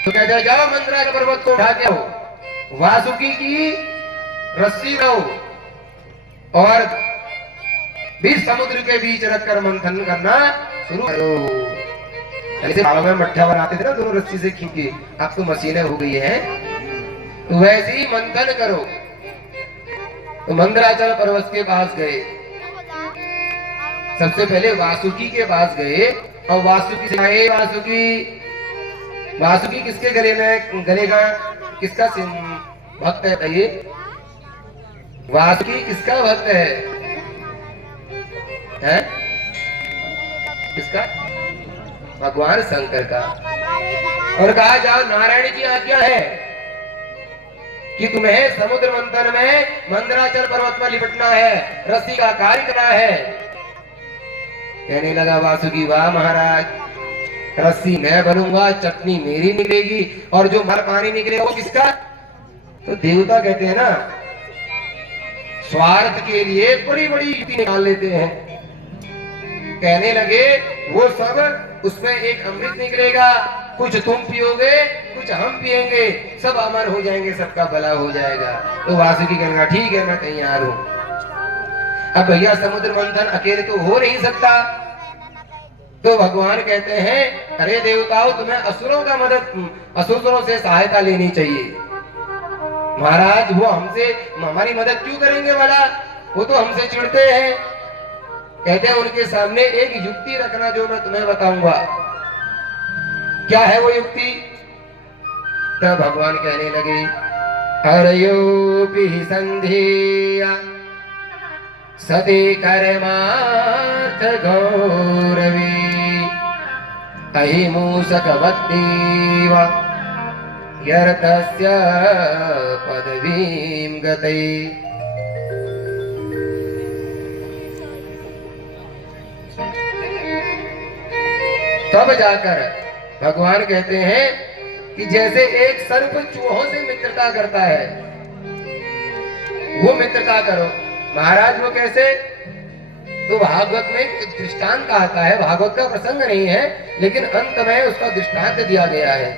तो कहते हैं जाओ मंदराचल पर्वत को उठा के आओ, वासुकी की रस्सी लो और बीच समुद्र के बीच रखकर मंथन करना शुरू करो। जैसे बालों में मट्ठा बनाते थे ना दोनों रस्सी से खींचे, अब तो मशीनें हो गई हैं, तो वैसे ही मंथन करो। तो मंदराचल पर्वत के पास गए, सबसे पहले वासुकी के पास गए और वासुकी से आए। वासुकी किसके गले में गलेगा, किसका भक्त है? ये वासुकी किसका भक्त है? किसका? भगवान शंकर का। और कहा जाओ नारायण की आज्ञा है कि तुम्हें समुद्र मंथन में मंदराचल पर्वत में लिपटना है, रस्सी का कार्य करना है। कहने लगा वासुकी वाह महाराज, रस्सी मैं बनूंगा, चटनी मेरी निकलेगी और जो मर पानी निकलेगा वो किसका? तो देवता कहते हैं ना स्वार्थ के लिए बड़ी बड़ी युक्ति निकाल लेते हैं। कहने लगे वो सब उसमें एक अमृत निकलेगा, कुछ तुम पियोगे कुछ हम पिएंगे, सब अमर हो जाएंगे, सबका भला हो जाएगा। तो वासुकी कहेगा ठीक है मैं तैयार हूं। अब भैया समुद्र मंथन अकेले तो हो नहीं सकता, तो भगवान कहते हैं अरे देवताओं तुम्हें असुरों से सहायता लेनी चाहिए। महाराज वो हमसे हमारी मदद क्यों करेंगे भला, वो तो हमसे चिढ़ते हैं। कहते हैं उनके सामने एक युक्ति रखना जो मैं तुम्हें बताऊंगा। क्या है वो युक्ति? तब भगवान कहने लगे हरयोपि संध्येया सति कर्मार्थ गौरवी अहिमूषकवद्देव यर्तस्य पदवीं गते। तब जाकर भगवान कहते हैं कि जैसे एक सर्प चूहों से मित्रता करता है वो मित्रता करो। महाराज वो कैसे? तो भागवत में एक दृष्टांत आता है, भागवत का प्रसंग नहीं है लेकिन अंत में उसका दृष्टांत दिया गया है।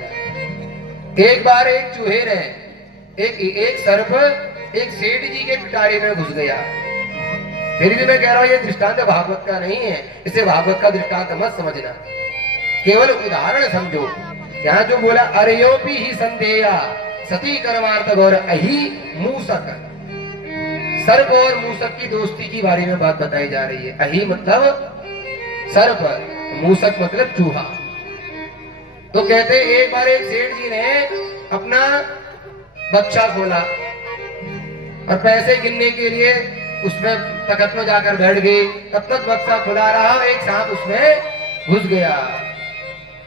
एक बार एक चूहे ने एक सर्प एक सेठ जी के पिटारे में घुस गया। फिर भी मैं कह रहा हूं ये दृष्टांत भागवत का नहीं है, इसे भागवत का दृष्टांत मत समझना, केवल उदाहरण समझो। यहाँ जो बोला अरयोपि ही संदेया सती कर्मार्थ गौर अहि मूसक, सर्प और मूसक की दोस्ती की बारे में बात बताई जा रही है। अहि मतलब सर्प, मूसक मतलब चूहा। तो कहते एक बार एक सेठ जी ने अपना बक्सा खोला और पैसे गिनने के लिए उसमें तखत में जाकर बैठ गए। तब तक बक्सा खुला रहा, एक सांप उसमें घुस गया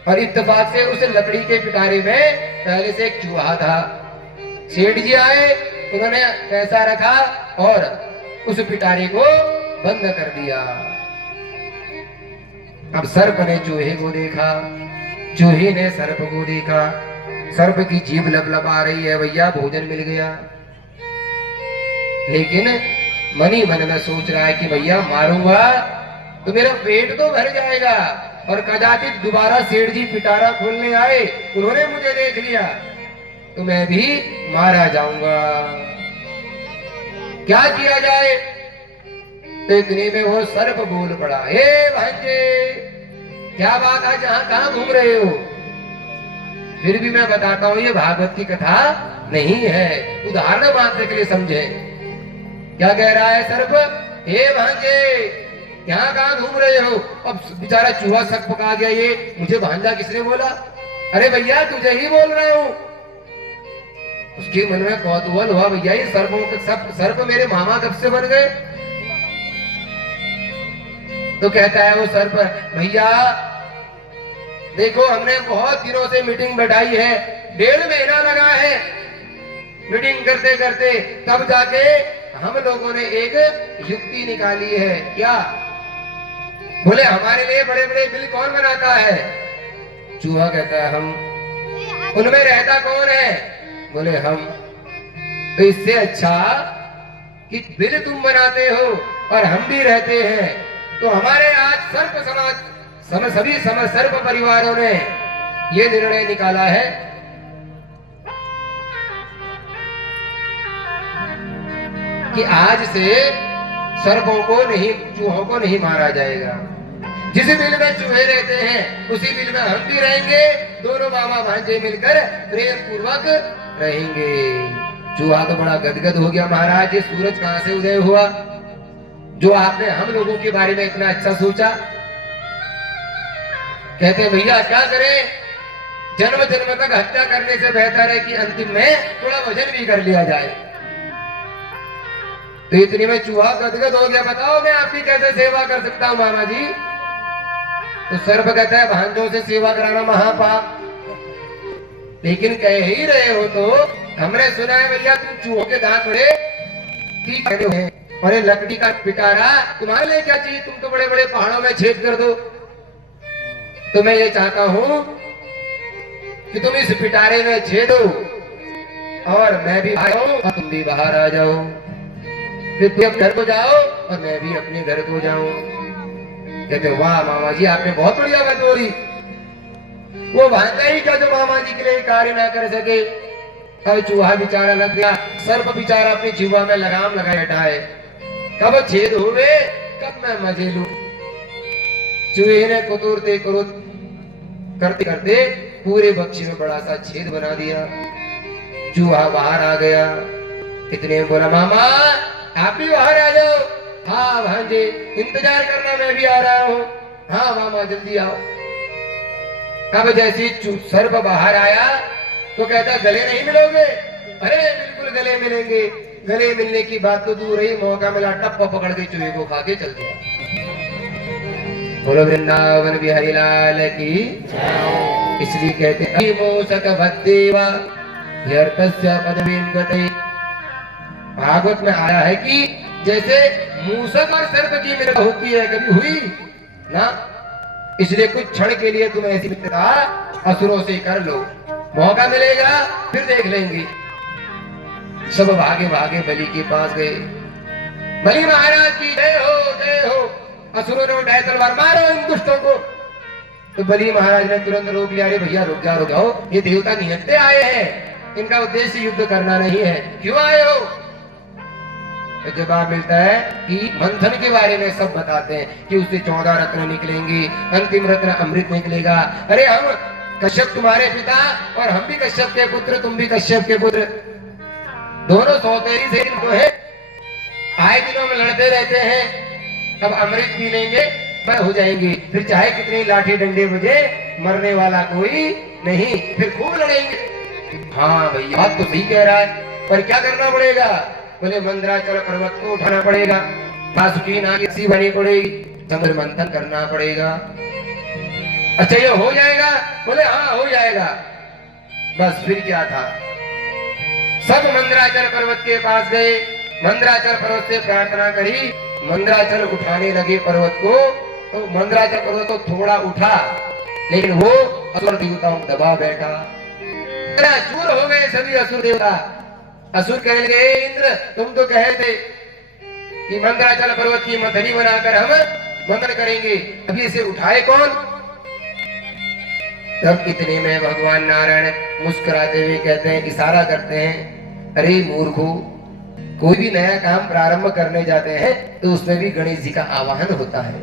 और इत्तेफाक से उस लकड़ी के पिटारे में पहले से एक चूहा था। सेठ जी आए, उन्होंने पैसा रखा और उस पिटारे को बंद कर दिया। अब सर्प ने चूहे को देखा, चूहे ने सर्प को देखा। सर्प की जीभ लबलबा रही है, भैया भोजन मिल गया। लेकिन मन ही मन में सोच रहा है कि भैया मारूंगा तो मेरा पेट तो भर जाएगा, और कदाचित दोबारा सेठ जी पिटारा खोलने आए, उन्होंने मुझे देख लिया तो मैं भी मारा जाऊंगा। क्या किया जाए? तो इतने में वो सर्प बोल पड़ा, हे भांजे, क्या बात है, जहां कहां घूम रहे हो? फिर भी मैं बताता हूं, ये भागवत की कथा नहीं है, उदाहरण मात्र के लिए समझे। क्या कह रहा है सर्प? हे भांजे, यहाँ कहां घूम रहे हो? अब बेचारा चूहा शक पका गया, ये मुझे भांजा किसने बोला? अरे भैया तुझे ही बोल रहा हूं। उसके मन में कौतूहल हुआ, भैया ये सर्प मेरे मामा कब से बन गए? तो कहता है वो सर्प, भैया देखो हमने बहुत दिनों से मीटिंग बैठाई है, 1.5 महीना लगा है मीटिंग करते करते, तब जाके हम लोगों ने एक युक्ति निकाली है। क्या? बोले हमारे लिए बड़े बड़े बिल कौन बनाता है? चूहा कहता है हम। उनमें रहता कौन है? बोले हम। तो इससे अच्छा कि बिल तुम बनाते हो और हम भी रहते हैं, तो हमारे आज सर्प समाज सभी सर्प परिवारों ने ये निर्णय निकाला है कि आज से सर्पों को नहीं, चूहों को नहीं मारा जाएगा। जिस बिल में चूहे रहते हैं उसी बिल में हम भी रहेंगे, दोनों मामा भांजे मिलकर प्रेम पूर्वक रहेंगे। चूहा तो बड़ा गदगद हो गया, महाराज ये सूरज कहां से उदय हुआ जो आपने हम लोगों के बारे में इतना अच्छा सोचा? कहते भैया क्या करें, जन्म जन्म तक हत्या करने से बेहतर है कि अंतिम में थोड़ा वजन भी कर लिया जाए। तो इतनी में चूहा गदगद हो गया, बताओ मैं आपकी कैसे सेवा कर सकता हूं मामा जी? तो सर्प कहता है भांजों से सेवा कराना महापाप, लेकिन कह ही रहे हो तो हमने सुना है भैया तुम चूहों के दांत बड़े तीखे हैं, और ये लकड़ी का पिटारा तुम्हारे लिए क्या चाहिए? तुम तो बड़े बड़े पहाड़ों में छेद कर दो। तो मैं ये चाहता हूं कि तुम इस पिटारे में छेदो और मैं भी बाहर आऊं और तुम भी बाहर आ जाओ, फिर तुम घर को जाओ और मैं भी अपने घर को जाऊं। कहते वाह मामा जी आपने बहुत बढ़िया बात बोली। वो भांजा ही क्या जो मामा जी के लिए कार्य ना कर सके? अब चूहा बेचारा लग गया, सर्प बेचारा अपनी जीवा में लगाम लगा बैठा है, कब छेद हुए कब मैं मजे लूं। चूहे ने कुतुरते कुरुत करते करते पूरे बक्शी में बड़ा सा छेद बना दिया। चूहा बाहर आ गया, इतने में बोला मामा आप भी बाहर आ जाओ। हाँ भांजे इंतजार करना, मैं भी आ रहा हूँ। हाँ मामा जल्दी आओ। अब जैसे सर्प बाहर आया तो कहता गले नहीं मिलोगे? अरे बिल्कुल गले मिलेंगे। गले मिलने की बात तो दूर ही, मौका मिला टप्पा पकड़ के चूहे को खा के चल दिया। बोलो वृंदावन बिहारी लाल की। इसलिए कहते हैं मूषक भद्देवा ह्यर्थस्य पदवीं गते। भागवत में आया है कि जैसे मूषक और सर्प की मित्रता होती है, कभी हुई ना? इसलिए कुछ क्षण के लिए तुम ऐसी मित्रता असुरों से कर लो, मौका मिलेगा फिर देख लेंगे। सब भागे भागे बलि के पास गए। बलि महाराज की जय हो जय हो। असुरों ने उठाए तलवार, मारो इन दुष्टों को। तो बलि महाराज ने तुरंत रोक लिया, अरे भैया रुक जाओ, ये देवता निहत्ते आए हैं, इनका उद्देश्य युद्ध करना नहीं है, क्यों आए हो? तो जवाब मिलता है कि मंथन के बारे में सब बताते हैं कि उससे 14 रत्न निकलेंगे, अंतिम रत्न अमृत निकलेगा। अरे हम कश्यप तुम्हारे पिता और हम भी कश्यप के पुत्र, तुम भी कश्यप के पुत्र, दोनों सौतेरी से इनको है, आए दिनों में लड़ते रहते हैं। अब अमृत पी लेंगे पर हो जाएंगे, फिर चाहे कितनी लाठी डंडे बजे मरने वाला कोई नहीं, फिर खूब लड़ेंगे। हाँ भैया बात तो सही कह रहा है, पर क्या करना पड़ेगा? बोले मंदराचल पर्वत को उठाना पड़ेगा, वासुकी नाग सी बनी पड़ेगी, समुद्र मंथन करना पड़ेगा। अच्छा ये हो जाएगा? बोले हाँ हो जाएगा। बस फिर क्या था, सब मंदराचल पर्वत के पास गए, मंदराचल पर्वत से प्रार्थना करी, मंदराचल उठाने लगे पर्वत को, तो मंदराचल पर्वत तो थोड़ा उठा, लेकिन वो असुर देवताओं दबा बैठा। चूर हो गए सभी असुर देवता। असुर कहने लगे इंद्र तुम तो कहे थे कि मंदराचल पर्वत की मथनी बनाकर हम मंथन करेंगे, अभी इसे उठाए कौन? तब इतने में भगवान नारायण मुस्कुराते हुए कहते हैं, इशारा करते हैं, अरे मूर्खो, कोई भी नया काम प्रारंभ करने जाते हैं तो उसमें भी गणेश जी का आवाहन होता है,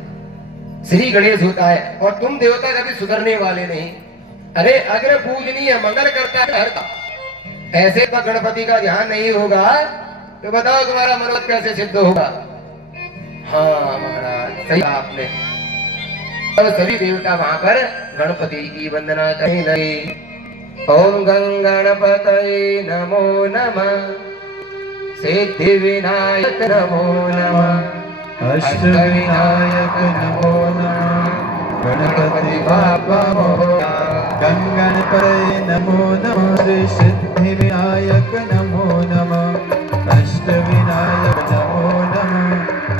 श्री गणेश होता है, और तुम देवता कभी सुधरने वाले नहीं। अरे अग्र पूजनीय मंगल करता है हर का, ऐसे तो गणपति का ध्यान नहीं होगा तो बताओ तुम्हारा मनोरथ कैसे सिद्ध होगा? हाँ महाराज सही कहा आपने। और सभी देवता वहां पर गणपति की वंदना करने लगे। ओम गंगणपतये नमो नमः, सिद्धि विनायक नमो नमः, अष्टविनायक नमो नमः, गणपति बाप्पा मोरया। गंगणपतये नमो नमः, श्री सिद्धि विनायक नमो नमः, अष्टविनायक नमो नमः,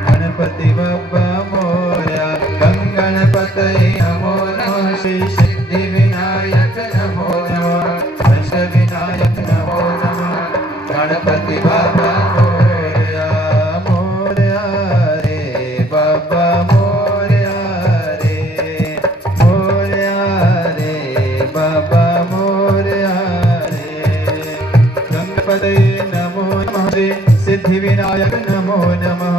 गणपति बाप्पा मोरया। गंगणपतये नमो नमः, श्री सिद्धि विनायक नमो नमः, अष्टविनायक नमो नमः, गणपति बाप्पा मोरया। मोरया रे बाप्पा मोरया रे, मोरया रे बाप्पा मोरया रे। गणपतये नमो नमः, श्री सिद्धि विनायक नमो नमः,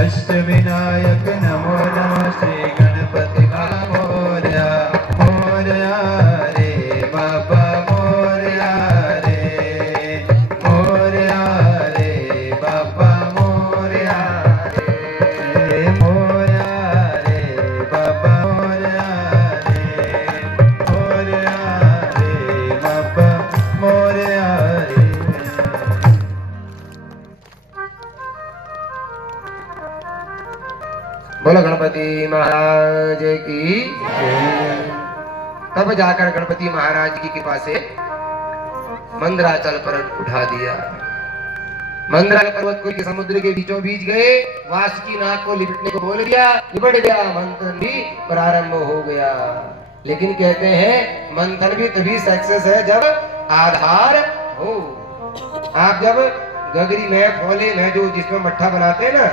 अष्टविनायक नमो नमः, श्री गणपति बाप्पा मोरया। मोरया रे बाप्पा मोरया रे, मोरया रे बाप्पा मोरया रे, मोरया रे बाप्पा मोरया रे, मोरया रे बाप्पा मोरया रे। बोलो गणपति महाराज की। तब जाकर गणपति महाराज की कृपा से मंदराचल पर्वत उठा दिया। मंदराचल पर्वत को समुद्र के बीचों बीच गए, वासुकी नाग को लिपटने को बोल दिया, लिपट गया, मंथन भी प्रारंभ हो गया। लेकिन कहते हैं मंथन भी तभी सक्सेस है जब आधार हो। आप जब गगरी में फोले में जो जिसमें मट्ठा बनाते हैं ना,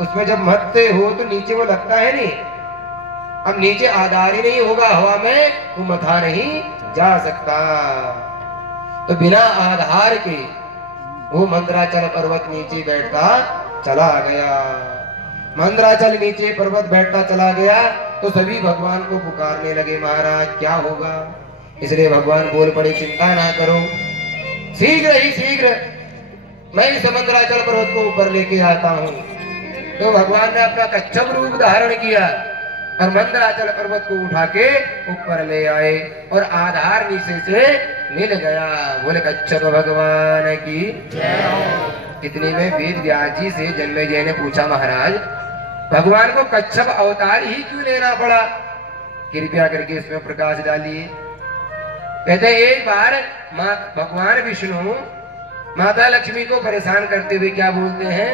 उसमें जब मथते हो तो नीचे वो लगता है नहीं, अब नीचे आधार ही नहीं होगा, हवा में वो मथा नहीं जा सकता। तो बिना आधार के वो मंदराचल पर्वत नीचे बैठता चला गया। मंदराचल नीचे पर्वत बैठता चला गया तो सभी भगवान को पुकारने लगे, महाराज क्या होगा? इसलिए भगवान बोल पड़े, चिंता ना करो, शीघ्र ही शीघ्र मैं इस मंदराचल पर्वत को ऊपर लेके आता हूँ। तो भगवान ने अपना कच्छप रूप धारण किया और मंदराचल पर्वत को उठा के ऊपर ले आए और आधार नीचे से मिल गया। बोले कच्छप भगवान की जय। इतने में वेद व्यास जी से जन्मेजय ने पूछा, महाराज भगवान को कच्छप अवतार ही क्यों लेना पड़ा? कृपया करके इसमें प्रकाश डालिए। कहते एक बार भगवान विष्णु माता लक्ष्मी को परेशान करते हुए क्या बोलते हैं,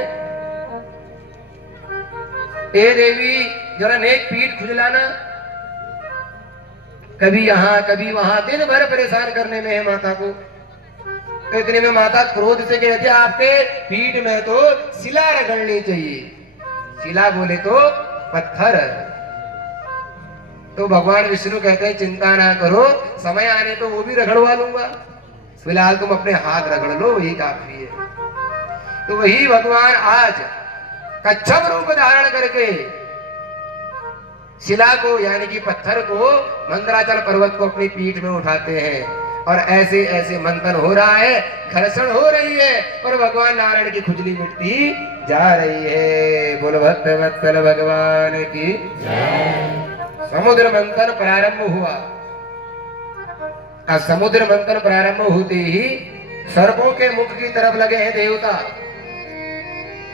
ए देवी जरा नेक पीठ खुजलाना, कभी यहाँ कभी वहां, दिन भर परेशान करने में है माता को। तो इतने में माता क्रोध से कहती है, आपके पीठ में तो शिला रगड़नी चाहिए। शिला बोले तो पत्थर। तो भगवान विष्णु कहते हैं, चिंता ना करो, समय आने तो वो भी रगड़वा लूंगा, फिलहाल तुम अपने हाथ रगड़ लो, वही काफी है। तो वही भगवान आज कच्छप रूप धारण करके शिला को यानी कि पत्थर को मंदराचल पर्वत को अपनी पीठ में उठाते हैं और ऐसे ऐसे मंथन हो रहा है, घर्षण हो रही है और भगवान नारायण की खुजली मिटती जा रही है। बोलो भक्त वत्सल भगवान की। समुद्र मंथन प्रारंभ हुआ। आज समुद्र मंथन प्रारंभ होते ही सर्पों के मुख की तरफ लगे हैं देवता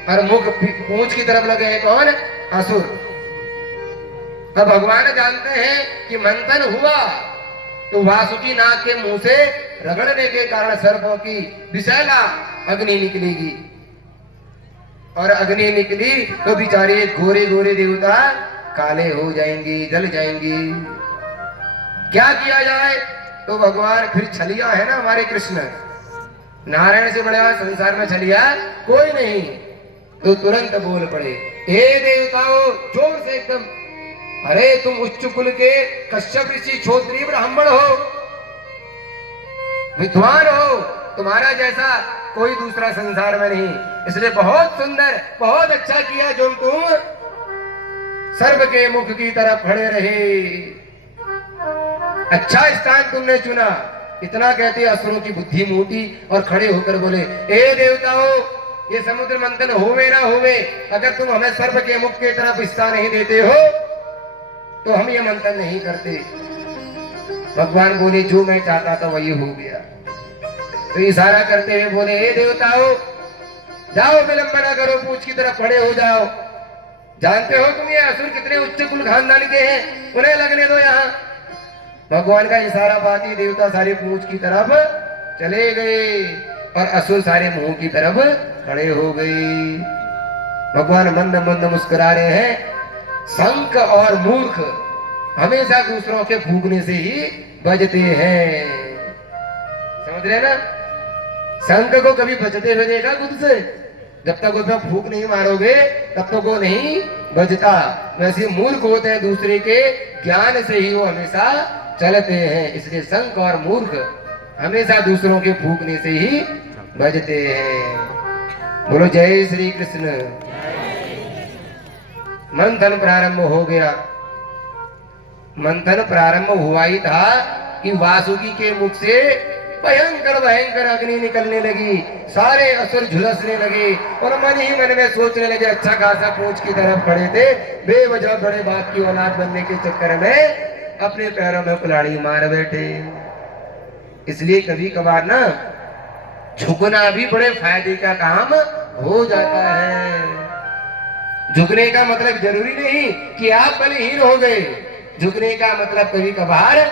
और पूंछ की तरफ लगे हैं कौन? असुर। अब भगवान जानते हैं कि मंथन हुआ तो वासुकी नाग के मुंह से रगड़ने के कारण सर्पों की विषैला अग्नि निकलेगी और अग्नि निकली तो बेचारे गोरे गोरे देवता काले हो जाएंगे, जल जाएंगे। क्या किया जाए? तो भगवान फिर छलिया है ना हमारे कृष्ण, नारायण से बड़ा संसार में छलिया कोई नहीं, तो तुरंत बोल पड़े, हे देवताओं, जोर से एकदम, अरे तुम उच्च कुल के कश्यप ऋषि क्षत्रिय ब्राह्मण हो, विद्वान हो, तुम्हारा जैसा कोई दूसरा संसार में नहीं, इसलिए बहुत सुंदर, बहुत अच्छा किया जो तुम सर्व के मुख की तरफ खड़े रहे, अच्छा स्थान तुमने चुना। इतना कहते असुरों की बुद्धि मोटी और खड़े होकर बोले, ए देवताओं, ये समुद्र मंथन होवे ना होवे, अगर तुम हमें सर्व के मुख की तरफ हिस्सा नहीं देते हो तो हम ये मंथन नहीं करते। भगवान बोले, जो मैं चाहता था वही हो गया। तो इशारा करते हुए बोले, हे देवताओं, जाओ विलंब न करो, पूंछ की तरफ खड़े हो जाओ। जानते हो तुम ये असुर कितने उच्च कुल खानदान के हैं, उन्हें लगने दो यहाँ। भगवान का इशारा पाती देवता सारे पूंछ की तरफ चले गए और असुर सारे मुंह की तरफ खड़े हो गए। भगवान मंद मंद मुस्कुरा रहे हैं। संक और मूर्ख हमेशा दूसरों के फूकने से ही बजते हैं, समझ रहे ना? संक को कभी बजते हुए देखा खुद से? जब तक उसमें फूक नहीं मारोगे तब तक वो नहीं बजता। वैसे मूर्ख होते हैं दूसरे के ज्ञान से ही वो हमेशा चलते हैं, इसलिए संक और मूर्ख हमेशा दूसरों के फूकने से ही बजते हैं। बोलो जय श्री कृष्ण। मंथन प्रारंभ हो गया। मंथन प्रारंभ हुआ ही था कि वासुकी के मुख से भयंकर भयंकर अग्नि निकलने लगी, सारे असुर झुलसने लगे और मन ही मन में सोचने लगे, अच्छा खासा पूंछ की तरफ खड़े थे, बेवजह बड़े बाप की औलाद बनने के चक्कर में अपने पैरों में कुल्हाड़ी मार बैठे। इसलिए कभी कभार ना झुकना भी बड़े फायदे का काम हो जाता है। झुकने का मतलब जरूरी नहीं कि आप बलहीन हो गए, झुकने का मतलब कभी कभार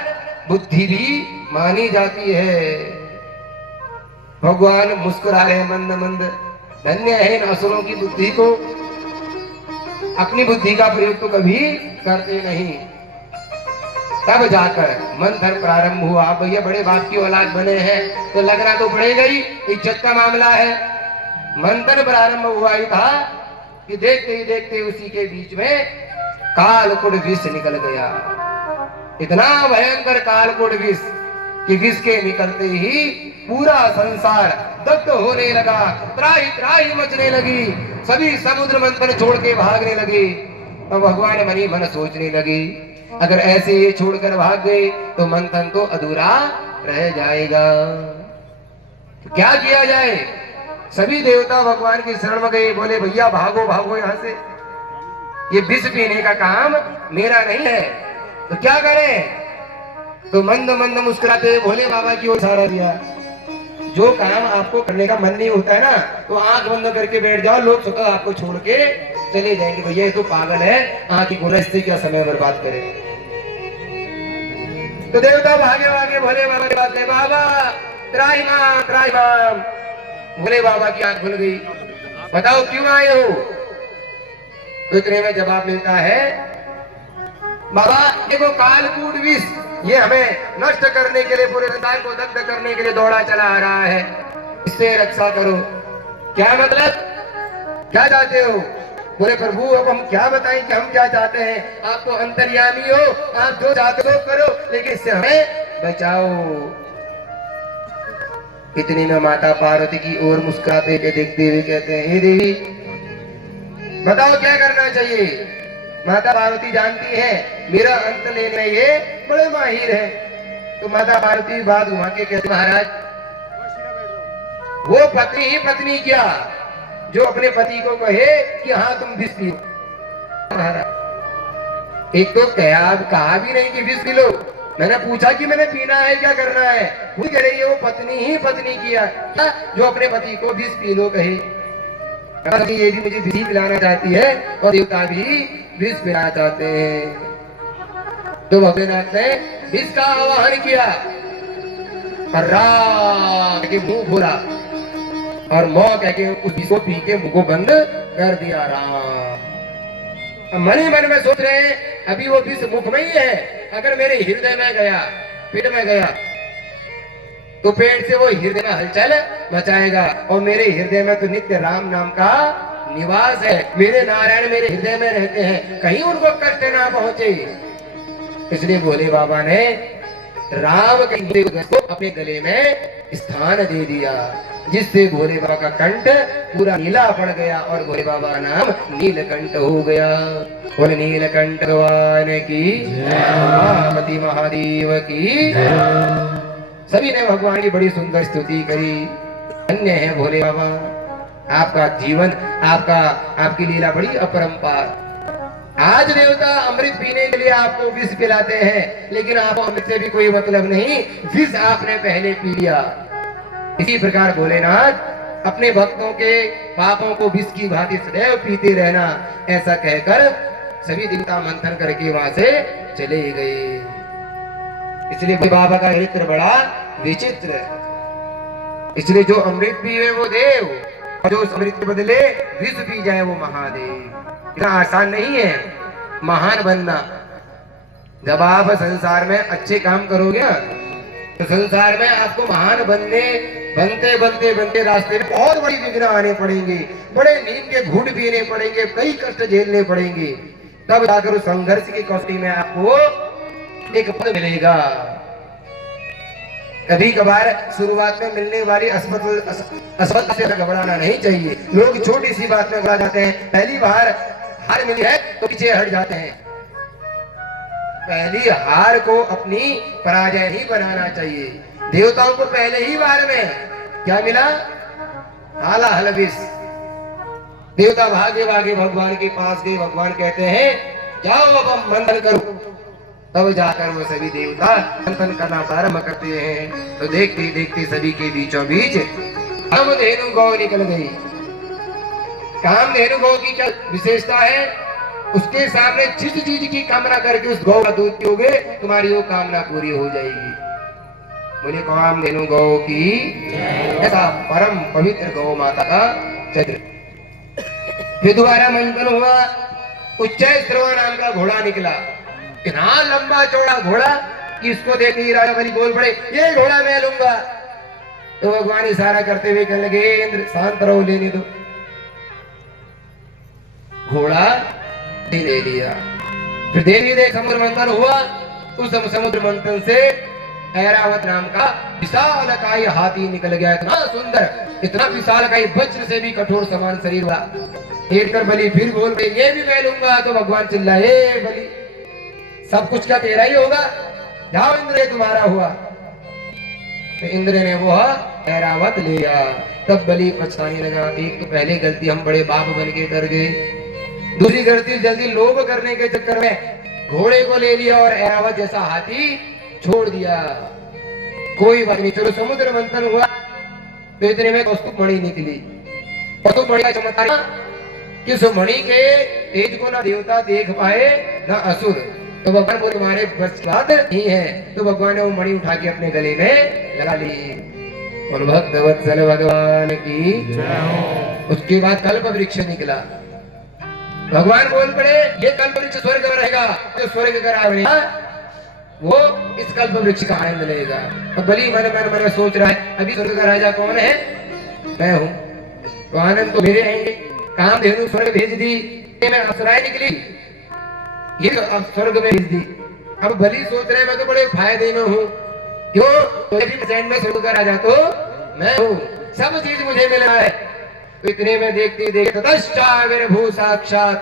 बुद्धि भी मानी जाती है। भगवान मुस्कुरा रहे मंद मंद, धन्य है इन असुरों की बुद्धि को, अपनी बुद्धि का प्रयोग तो कभी करते नहीं। तब जाकर मंथन प्रारंभ हुआ। भैया बड़े बाप की औलाद बने हैं तो लगना तो पड़ेगा ही, इज्जत का मामला है। मंथन प्रारंभ हुआ ही था कि देखते ही देखते उसी के बीच में कालकूट विष निकल गया। इतना भयंकर कालकूट विष कि विष के निकलते ही पूरा संसार दग्ध होने लगा, त्राही त्राही मचने लगी, सभी समुद्र मंथन छोड़ के भागने लगे। और भगवान मनी मन सोचने लगे, अगर ऐसे ये छोड़कर भाग गए तो मंथन तो अधूरा रह जाएगा, तो क्या किया जाए? सभी देवता भगवान की शरण में गए, बोले भैया भागो भागो यहाँ से, ये विष पीने का काम मेरा नहीं है, तो क्या करें? तो मंद मंद मुस्कुराते हुए भोले बाबा की ओर इशारा दिया। जो काम आपको करने का मन नहीं होता है ना, तो आंख बंद करके बैठ जाओ, लोग स्वतः आपको छोड़ के चले जाएंगे। भैया ये तो पागल है, आंख की गुना, इससे क्या समय बर्बाद करे। तो देवता भागे भागे भोले बाबा के पास गए, बाबा त्राहिमाम त्राहिमाम। भोले बाबा की आंख खुल गई, बताओ क्यों आए हो? तो इतने में जवाब मिलता है, बाबा देखो कालकूट विष ये हमें नष्ट करने के लिए, पूरे संसार को दग्ध करने के लिए दौड़ा चला आ रहा है, इससे रक्षा करो। क्या मतलब, क्या चाहते हो? बोले प्रभु अब हम क्या बताएं कि हम क्या चाहते हैं, आप तो अंतर्यामी हो, आप जो चाहते हो करो, लेकिन इससे हमें बचाओ। इतने में माता पार्वती की ओर मुस्कुराते के देखते हुए कहते हैं, हे देवी बताओ क्या करना चाहिए? माता पार्वती जानती है मेरा अंत लेने में ये बड़े माहिर है। तो माता पार्वती बात घुमा के कहते, महाराज वो पत्नी ही पत्नी क्या जो अपने पति को कहे कि हाँ तुम विष पियो। महाराज एक तो कहा भी नहीं कि विष पी लो, मैंने पूछा कि मैंने पीना है, क्या करना है? खुद कह रही है वो पत्नी ही पत्नी किया जो अपने पति को विष पी लो कहे। ये भी मुझे विष पिलाना चाहती है और देवता भी विष पिलाना चाहते हैं। तो भोलेनाथ ने विष का आवाहन किया और राम के मुंह खोला और मौ कह के उस विष को पी के मुंह को बंद कर दिया। राम मन ही मन में सोच रहे हैं अभी वो विष मुख में ही है, अगर मेरे हृदय में गया, पेट में गया तो पेट से वो हृदय में हलचल मचाएगा और मेरे हृदय में तो नित्य राम नाम का निवास है। मेरे नारायण मेरे हृदय में रहते हैं, कहीं उनको कष्ट ना पहुंचे। इसलिए भोले बाबा ने राम के को अपने गले में स्थान दे दिया, जिससे भोले बाबा का कंठ पूरा नीला पड़ गया और भोले बाबा का नाम नीलकंठ हो गया। बोले नीलकंठ भगवान की महापति महादेव की। सभी ने भगवान की बड़ी सुंदर स्तुति करी। धन्य है भोले बाबा, आपका जीवन, आपकी लीला बड़ी अपरंपार। आज देवता अमृत पीने के लिए आपको विष पिलाते हैं, लेकिन आपको अमृत से भी कोई मतलब नहीं, विष आपने पहले पी लिया। इसी प्रकार भोलेनाथ अपने भक्तों के पापों को विष की भांति सदैव पीते रहना, ऐसा कहकर सभी देवता मंथन करके वहां से चले गए। इसलिए बाबा का चरित्र बड़ा विचित्र है। इसलिए जो अमृत पीवे वो देव और जो उस अमृत के बदले विष पी जाए वो महादेव। इतना आसान नहीं है महान बनना। जब आप संसार में अच्छे काम करोगे तो संसार में आपको महान बनते रास्ते में बहुत बड़ी विघ्न आने पड़ेंगे, बड़े नींद के घूंट पीने पड़ेंगे, कई कष्ट झेलने पड़ेंगे, तब जाकर उस संघर्ष की कौशली में आपको एक पद मिलेगा। कभी कभार शुरुआत में मिलने वाली असफलता से घबराना नहीं चाहिए। लोग छोटी सी बात में घबरा जाते हैं। पहली बार हार मिली है तो पीछे हट जाते हैं। पहली हार को अपनी पराजय नहीं बनाना चाहिए। देवताओं को पहले ही बार में क्या मिला? हाला हलविस। देवता भागे भागे भगवान के पास गए। भगवान कहते हैं जाओ अब हम मंथन करो। तब जाकर वो सभी देवता मंथन करना प्रारंभ करते हैं। तो देखते देखते सभी के बीचों बीच कामधेनु गौ निकल गई। कामधेनु गौ की क्या विशेषता है? उसके सामने जिस चीज की कामना करके उस गौ का दूध पियोगे तुम्हारी वो कामना पूरी हो जाएगी। बोले कामधेनु गौ की। ऐसा परम पवित्र गौ माता का चरित्र। फिर दोबारा मंथन हुआ। उच्चैश्रवा नाम का घोड़ा निकला। इतना लंबा चौड़ा घोड़ा कि इसको देख ही राजा बलि बोल पड़े ये घोड़ा मैं लूंगा। तो भगवान इशारा करते हुए कहने लगे इंद्र शांत रहो, लेने दो। घोड़ा ले लिया। फिर देवी देख समुद्र मंथन हुआ। उस समुद्र मंथन से ऐरावत नाम का विशालकाय हाथी निकल गया। इतना सुंदर, इतना विशालकाय, वज्र से भी कठोर समान शरीर हुआ। देख कर बलि फिर बोल रहे ये भी मैं लूंगा। तो भगवान चिल्लाए बलि सब कुछ क्या तेरा ही होगा? जाओ इंद्र तुम्हारा हुआ। तो इंद्र ने वो ऐरावत लिया। तब बलि पछताने लगा। एक तो पहले गलती हम बड़े बाप बन के कर गए, दूसरी गलती जल्दी लोभ करने के चक्कर में घोड़े को ले लिया और ऐरावत जैसा हाथी छोड़ दिया। कोई बात नहीं, चलो समुद्र मंथन हुआ। तो इतने में कौस्तुभ मणि निकली। कौस्तुभ मणि का चमत्कार कि उस मणि के तेज को ना देवता देख पाए ना असुर। तो भगवान बोले तुम्हारे बस बात नहीं है। तो भगवान ने वो मणि उठा के अपने गले में लगा ली। और भक्त वत्सल भगवान की। उसके बाद कल्प वृक्ष निकला। भगवान बोल पड़े ये कल्प वृक्ष स्वर्ग में रहेगा। जो स्वर्ग का राजा वो इस कल्प वृक्ष का आनंद लेगा। अब बलि मन में सोच रहा है अभी स्वर्ग का राजा कौन है? मैं हूँ। तो आनंद तो मेरे आएंगे। कामधेनु स्वर्ग भेज दी, मैं अप्सराएं निकली, ये अब स्वर्ग में भेज दी। अब बलि सोच रहे मैं तो बड़े फायदे में हूँ। क्यों? तो में स्वर्ग का राजा तो मैं हूँ, सब चीज मुझे मिल रहा है। तो इतने में देखते देखते ततश्चाविर्भू साक्षात्